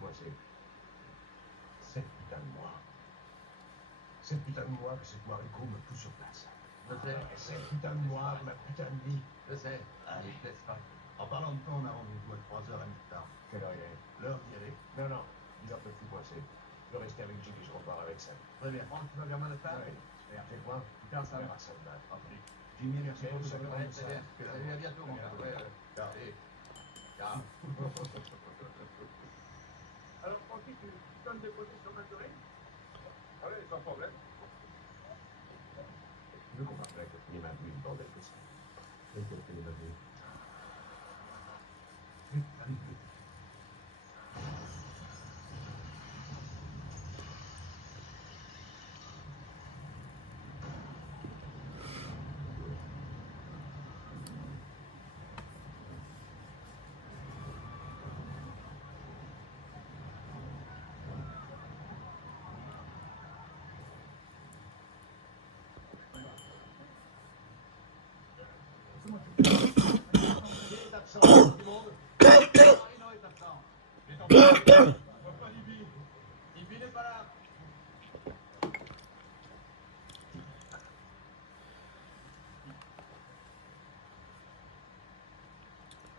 Coincé. 7 putains de mois. 7 putains de mois que cette Mariko me pousse sur place. Je sais. Et 7 putains de mois de ma putain de vie. Je sais. Allez. Je te laisse pas. En parlant de temps, on a rendez-vous à 3h à mi-temps. Quelle heure il est? L'heure d'y aller. Non, non, il en peut plus coincé. Je peux rester avec Jim et je repars avec ça. Très bien. Tu vas vers Manhattan? Ouais. J'espère. Fais quoi? Plus tard, ça On va. verra ça demain. Entendu. Jimmy, merci pour ça. Salut, à bientôt, mon gars. Ouais, allez. Ciao. Alors, Francky, tu donnes des photos sur ma durée? Ouais, sans problème. Tu veux qu'on parle avec le premier mabouille, le bordel que c'est? Lequel fait les mabouilles? Qui est absent du monde? Marino est absent. Il est en train. Pourquoi Libby? Libby n'est pas là.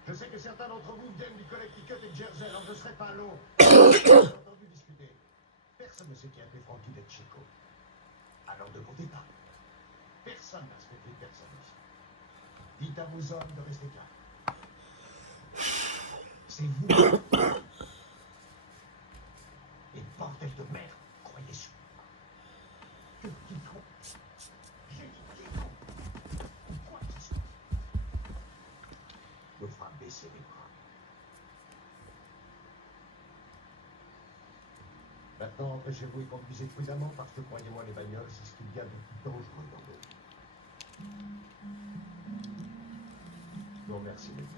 Je sais que certains d'entre vous viennent du Connecticut et de Jersey, alors je ne serai pas long. J'ai entendu discuter. Personne ne sait qui a fait Frankie de Chico. Alors ne comptez pas. Personne n'a respecté personne ici. Dites à vos hommes de rester calmes. C'est vous. Et bordel de merde, croyez sur moi. Que quiconque. J'ai dit quiconque. Quoi que ce soit. Me fera baisser les bras. Maintenant, rentrez chez vous et conduisez prudemment parce que, croyez-moi, les bagnoles, c'est ce qu'il y a de plus dangereux dans le vie. Je vous remercie, les gars.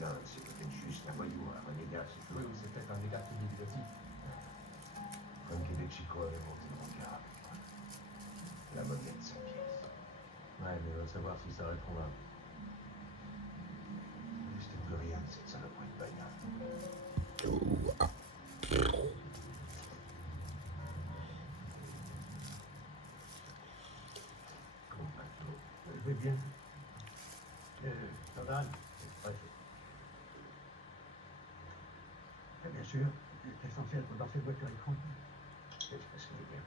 Non, c'est peut-être juste un voyou, un renégat, c'est tout. Oui, c'est peut-être un dégât significatif. Frankie de Chico avait monté mon gars. La monnaie de 5 pièces. Ouais, mais on va savoir si ça répondra. Ne restait plus rien de cette saloperie de bagnole. Comment bateau? Je vais bien. Jordan, c'est pas bien sûr, c'est censé être dans cette voiture écran. Qu'est-ce que c'est bien?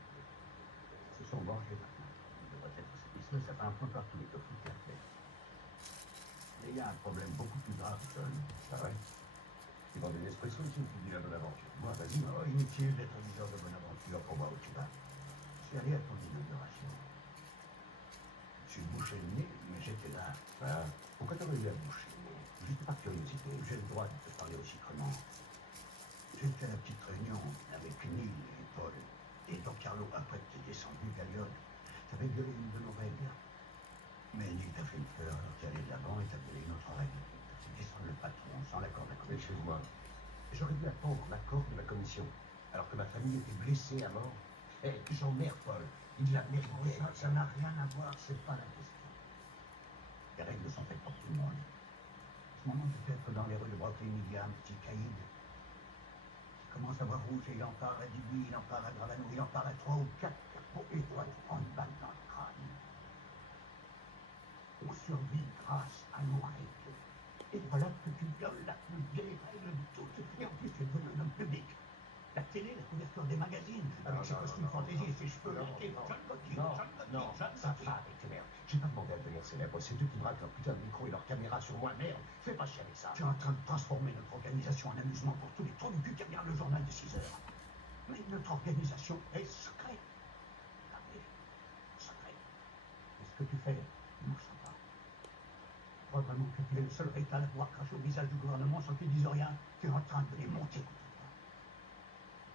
Ce sont vengés maintenant. Ils devraient être satisfaits, ça fait un point partout les coffres qui fait. Mais il y a un problème beaucoup plus grave, John. Ah ouais? Tu vends des espressos ou tu me dis la bonne aventure? Moi, vas-y. Oh, inutile d'être un diseur de bonne aventure pour moi où tu vas. Je suis allé à ton inauguration. Je suis bouché le nez, mais j'étais là. Ah, pourquoi t'aurais eu à boucher le nez? Juste par curiosité, j'ai le droit de te parler aussi crûment. J'ai fait la petite réunion avec Neil et Paul. Et Don Carlo, après que t'es descendu, Gallione, t'avais violé une de nos règles. Mais Neil t'a fait une fleur alors t'es allé de l'avant et t'as violé une autre règle. T'as fait descendre le patron sans l'accord de la commission. Excuse-moi. J'aurais dû attendre l'accord de la commission, alors que ma famille était blessée à mort. Eh, j'emmerde Paul. Il l'a mérité. Ça n'a rien à voir, c'est pas la question. Les règles sont faites pour tout le monde. En ce moment, peut-être dans les rues de Brooklyn, il y a un petit caïd qui commence à voir rouge et il en parle à Duby, il en parle à Gravano, il en parle à 3 ou 4 capots et toi, tu prends une balle dans le crâne. On survit grâce à nos règles. Et voilà que tu violes la plus vieille règle de toutes. Et en plus, tu es devenu un homme public. La télé, la couverture des magazines, avec ses costumes fantaisie et ses cheveux laqués. Ça va avec tes merdes. J'ai pas demandé à devenir célèbre, c'est eux qui braquent leur putain de micro et leur caméra sur moi, merde. Fais pas chier avec ça. Tu es en train de transformer notre organisation en amusement pour tous les trous du cul qui regardent le journal de 6 heures. Mais notre organisation est secrète. Ah oui, secrète. Et ce que tu fais, nous ne pas. Tu crois vraiment que tu es le seul rétal à pouvoir cracher au visage du gouvernement sans qu'ils disent rien? Tu es en train de les monter contre toi.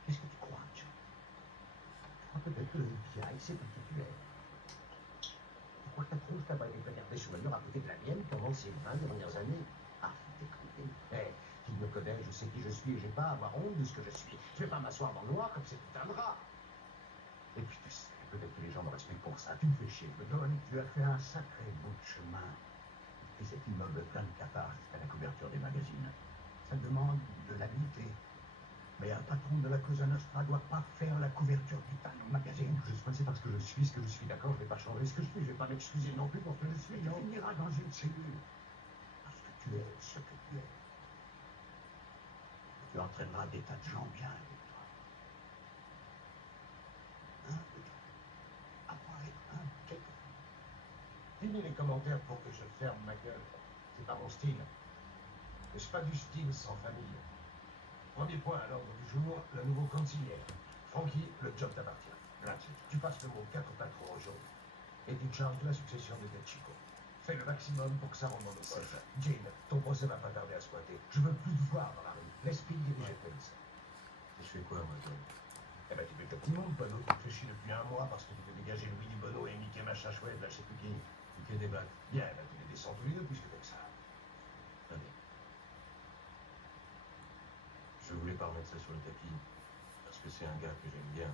Qu'est-ce que tu crois, John? Tu crois peut-être que le FBI sait pas qui tu es. Tu crois que ta tronche t'a pas été regardée chevelure à côté de la mienne pendant ces 20 dernières années? Ah, faut t'écouter. Eh, qui me connaît, je sais qui je suis et j'ai pas à avoir honte de ce que je suis. Je vais pas m'asseoir dans le noir comme c'est tout un drap. Et puis tu sais, peut-être que les gens me respectent pour ça. Tu me fais chier, John. Tu as fait un sacré bout de chemin. Et cet immeuble plein de cafards jusqu'à la couverture des magazines. Ça demande de l'habilité. Mais un patron de la Cosa Nostra doit pas faire la couverture du Time Magazine. Je suis passé parce que je suis ce que je suis, d'accord? Je vais pas changer ce que je suis, je vais pas m'excuser non plus pour ce que je suis. Tu finiras dans une cellule. Parce que tu es ce que tu es. Tu entraîneras des tas de gens bien avec toi. Hein, peut-être. Apprends à être un quelqu'un. Finis les commentaires pour que je ferme ma gueule. C'est pas mon style. Je suis pas du style sans famille. Premier point à l'ordre du jour, le nouveau conciliaire. Frankie, le job t'appartient. Grazie. Tu passes le mot 4 patrons au jour. Et tu te charges de la succession de Del Chico. Fais le maximum pour que ça rentre dans nos poches. Jane, ton procès va pas tarder à squatter. Je veux plus te voir dans la rue. Laisse-moi diriger le police. Je fais quoi, moi, John? Eh ben, tu fais comme tout le monde, Bono. Tu réfléchis depuis un mois parce que tu veux dégager Louis du Bono et Mickey machin chouette, là, je sais plus qui. Piquer des battes. Bien, eh ben, tu les descends tous les deux puisque t'aimes ça. Très bien. Je voulais pas remettre ça sur le tapis, parce que c'est un gars que j'aime bien.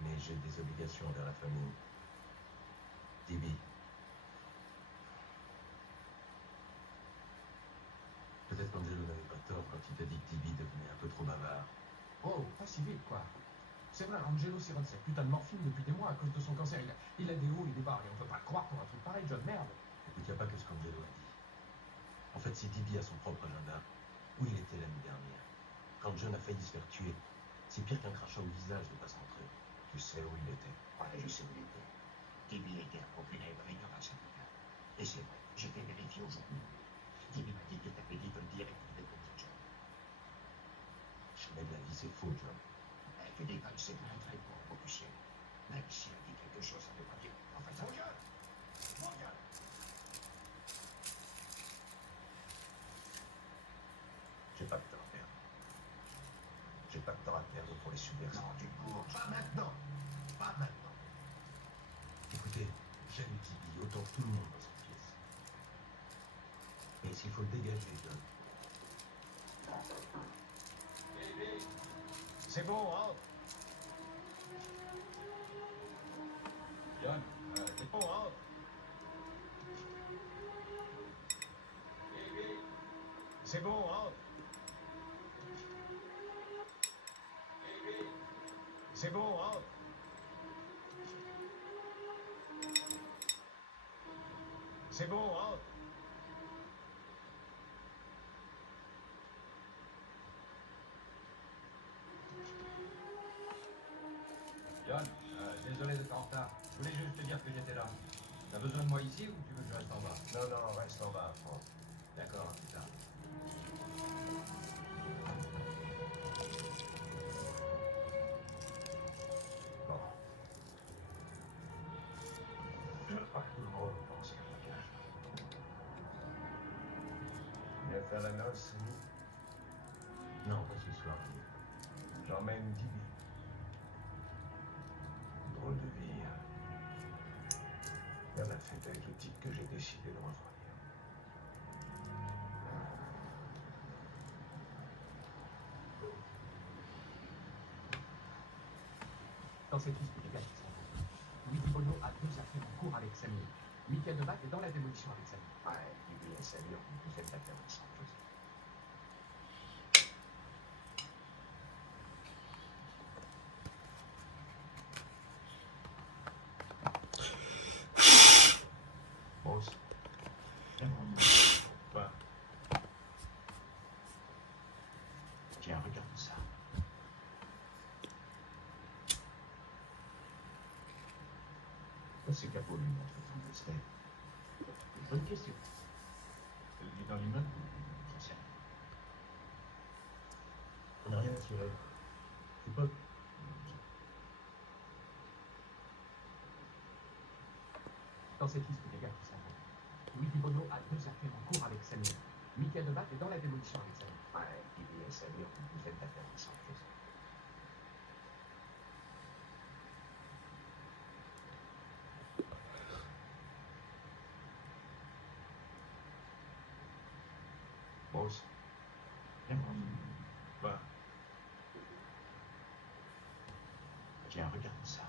Mais j'ai des obligations envers la famille. Dibi. Peut-être qu'Angelo n'avait pas tort quand il t'a dit que Dibi devenait un peu trop bavard. Oh, pas si vite, quoi. C'est vrai, Angelo sirote cette putain de morphine depuis des mois à cause de son cancer. Il a des hauts et des bas, et on peut pas le croire pour un truc pareil, John, merde. Écoute, y a pas que ce qu'Angelo a dit. En fait, si Dibi a son propre agenda, où il était l'année dernière, quand John a failli se faire tuer, c'est pire qu'un crachat au visage de pas se montrer. Tu sais où il était. Ouais, je sais où il était. Tibi était procuré de réunion à syndicat. Et c'est vrai, j'ai fait vérifier aujourd'hui. Tibi m'a dit que t'avais dit de le dire et qu'il devait comme John. Jamais de la vie, c'est faux, John. Mais tu déconnes, c'est un très bon officiel. Même s'il a dit quelque chose, ça veut pas dire. Enfin, ça regarde. Regarde. J'ai pas de temps à perdre. J'ai pas de temps à perdre pour les subversifs. Non, tu cours. Pas maintenant. Pas maintenant. Écoutez, j'aime Dibi autant que tout le monde dans cette pièce. Mais s'il faut le dégager, John. C'est bon, hein? John, C'est bon, hein? C'est bon, hein? C'est bon, hein? C'est bon, hein? John, désolé d'être en retard. Je voulais juste te dire que j'étais là. T'as besoin de moi ici ou tu veux que je reste en bas? Non, non, reste en bas, Franck. D'accord, c'est ça. Bon. Je crois que tout le monde pense qu'à la cage. Viens faire la noce, Samy. Non, pas ce soir. J'emmène Dibi. Drôle de vie. Faire la fête avec le type que j'ai décidé de refroidir. Dans cette liste de gars qui sont Louis Bono a 2 affaires en cours avec Samy. Michael Debat est dans la démolition avec Samy. Ouais, Dibi et Samy ont une douzaine d'affaires ensemble. Boss. Quoi? Tiens, regarde ça. C'est capot lui montre ton respect. Bonne question. Tu le dis dans l'immeuble? J'en sais rien. On n'a rien à tirer. C'est pas... Dans cette liste de gars qui sont Louis Bono a 2 affaires en cours avec Samy. Michael Debat est dans la démolition avec Samy. Ouais, Dibi et Samy ont une douzaine d'affaires ensemble. Boss. Quoi? Tiens, regarde ça.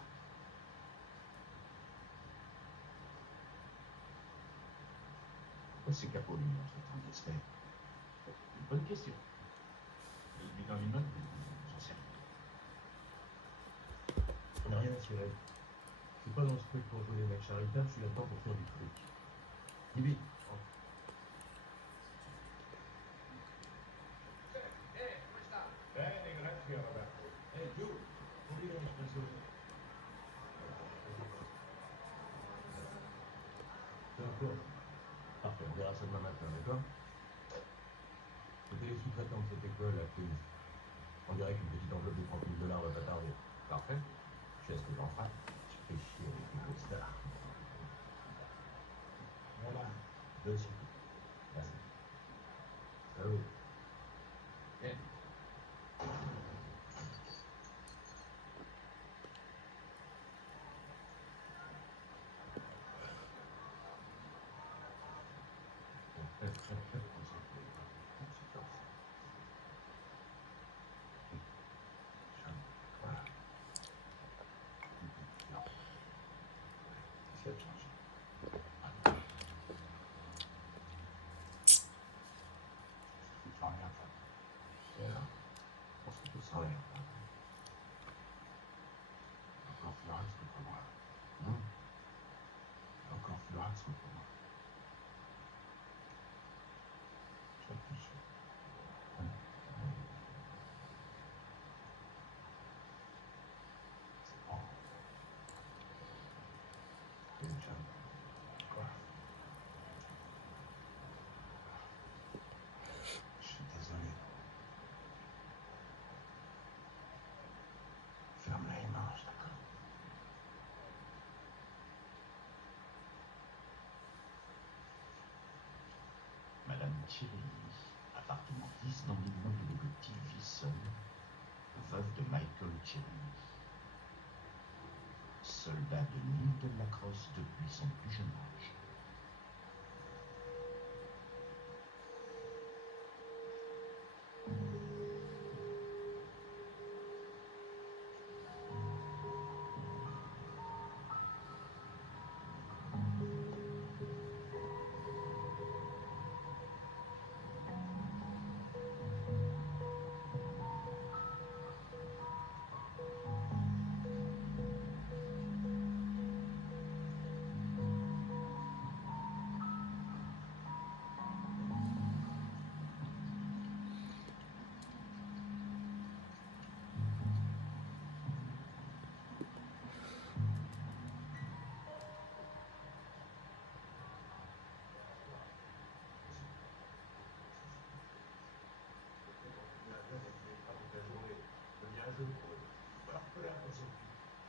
C'est capot lui montre ton respect. Une bonne question. Il vit dans l'immeuble? J'en sais rien. On n'a rien assuré. Je suis pas dans ce truc pour jouer les mecs charitables, je suis là-dedans pour faire du fric. Bibi. Hey, Joe, oublie l'espresso. Peu importe. Parfait, on verra ça demain matin, d'accord? C'était les sous-traitants de cette école à Queens. On dirait qu'une petite enveloppe de 30 000 $ va pas tarder. Parfait. Tu sais ce que j'en ferai? Je fais chier avec les costards. Voilà. Dessus. Merci. Salut. Bien. Je suis désolé. Ferme-la et mange, d'accord? Madame Thierry, appartement 10 dans l'immeuble de Petit Visson, veuve de Michael Thierry. Soldat de l'île de Lacrosse depuis son plus jeune âge.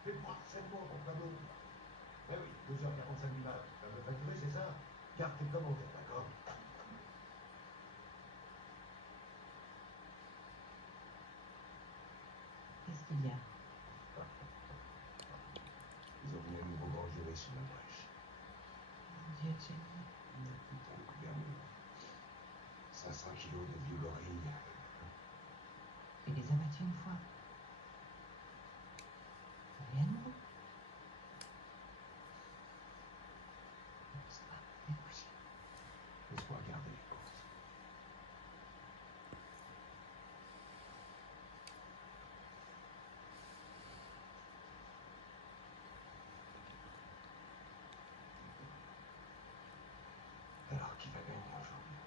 Fais-moi seulement mon cadeau. Ben oui, 12h45 minutes. Tu vas me facturer, c'est ça? Garde tes commentaires, d'accord? Qu'est-ce qu'il y a? Ils ont mis un nouveau grand juré sur la brèche. Mon Dieu, Jenny. Putain de gouvernement. 500 kilos de vieux gorilles. Tu les as battus une fois. C'est rien de nouveau. Ça va être possible. Laisse-moi regarder les courses. Alors, qui va gagner aujourd'hui?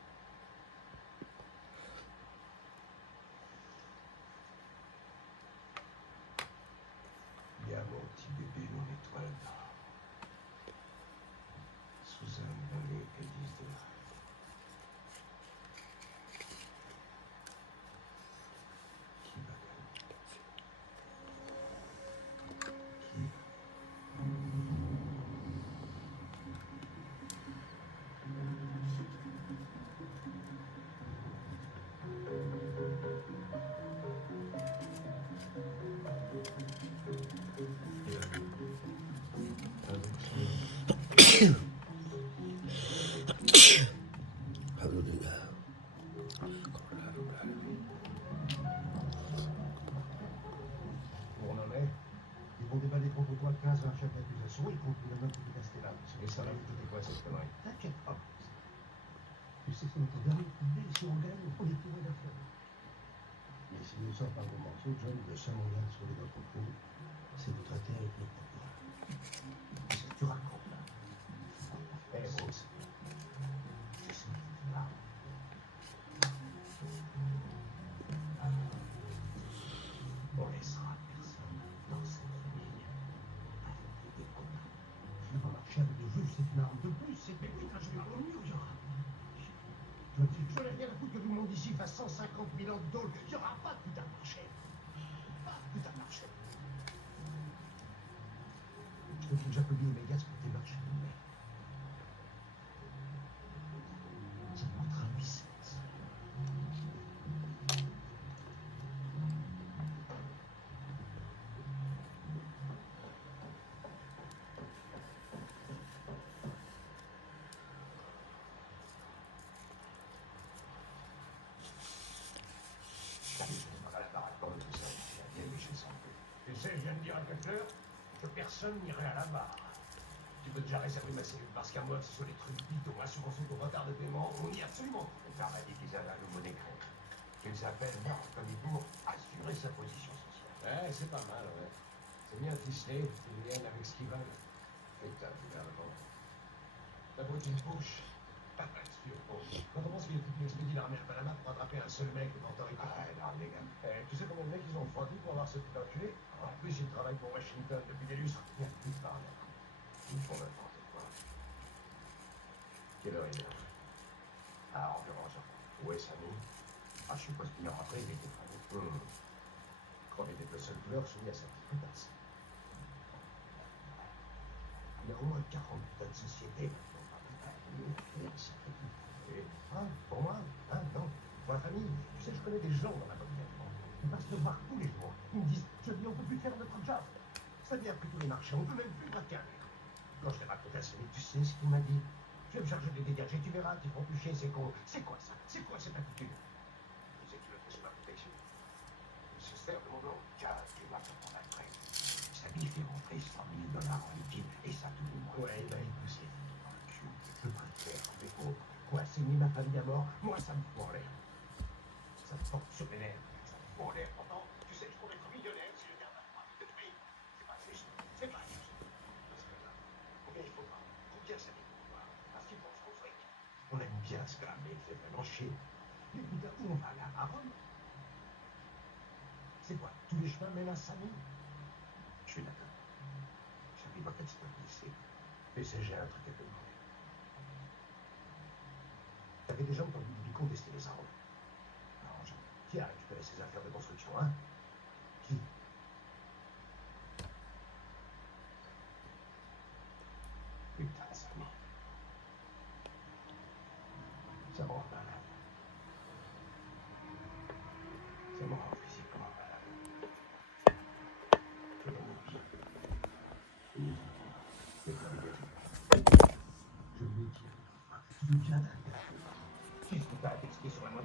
Il y a mon petit bébé, mon étoile d'or. Suzanne Vallée, Élise de la. Qui va gagner? Qui? Où on en est? Ils vont déballer contre toi 15 à chef d'accusation, y compris la note de Castellane. Et ça va vous coûter quoi cette connerie? T'inquiète pas. Tu Tu sais, c'est notre dernière idée. Si on gagne, on est pourrait la faire. Mais si nous ne sommes pas vos morceaux, John, le seul moyen de sauver notre crew, c'est de traiter avec nos propres. C'est ce que tu racontes là. Eh, Rose. C'est ce que tu parles. On laissera personne dans cette famille avec des quotas. Tu vas marcher avec de vue, c'est une arme de plus. C'est mais oui, quand je vais au mur, il y aura. Je n'ai rien à foutre que tout le monde ici fasse 150 000 ans de dôle. Il n'y aura pas de putain de marché. Pas de putain de marché. Je te dis que j'applaudis Omégas pour tes marchés, mais ça portera un biceps. Tu sais, je viens de dire à Cutler que personne n'irait à la barre. Tu peux déjà réserver ma cellule parce qu'à moi, ce sont les trucs bidons, assurance auto, retard de paiement, on y est absolument. Le père m'a dit qu'ils avaient un nouveau décret. Qu'ils appellent mercredi pour assurer sa position sociale. Ouais, c'est pas mal, ouais. C'est bien ficelé, ils viennent avec ce qu'ils veulent. Putain, finalement. La brutale bouche. Pas sûr, bon. Quand on pense qu'il expédie l'armée à Panama pour attraper un seul mec devant Torrico. Ah, non, les gars. Tu sais combien de mecs ils ont refroidi pour avoir ce putain enculé? En plus, ils travaillent pour Washington depuis des lustres. Il y a plus par là. Ils font n'importe quoi. Quelle heure il est? Ah, environ ça. Où est Samy? Ah, je suppose qu'il est rentré, il était prêt. Comme il était le seul tueur soumis à sa petite putasse. Il y a au moins 40 putains de sociétés maintenant. Hein, pour moi, hein, non. Pour la famille, tu sais, je connais des gens dans la population. Ils passent me voir tous les jours. Ils me disent, je dis, on peut plus faire notre job. Ça vient pris tous les marchés, on peut même plus braquer un mec. Quand je l'ai raconté à Samy, tu sais ce qu'il m'a dit? Je vais me charger de les dégager, tu verras, qu'ils feront plus chier, c'est con. C'est quoi ça? C'est quoi cette attitude? Tu sais que tu le fais sous ma protection. Il se sert de mon nom. Tiens, tu vas te prendre après. Samy fait rentrer 100 000 $ en liquide, et ça tout le monde. Ouais, il va épousser. Je préfère, mais oh, quoi, saigner ma famille à mort, moi ça me fout en l'air. Ça me porte sur les nerfs, ça me fout en l'air. Pourtant, tu sais, je pourrais être millionnaire si je garde la croix de tuer. C'est pas juste, c'est pas juste. Parce que là, combien il faut pas, combien ça fait pour voir, parce qu'ils pensent qu'on fric. On aime bien se cramer, c'est vraiment chier. Mais putain, où on va là, à Rome? C'est quoi, tous les chemins mènent à Samy? Je suis d'accord. Samy doit être stabilisé. Mais c'est j'ai un truc à te demander. T'avais déjà entendu lui contester les armes? Non, jamais. Qui a récupéré ses affaires de construction, hein? Qui? Putain, Samy. Ça me rend malade. Ça me rend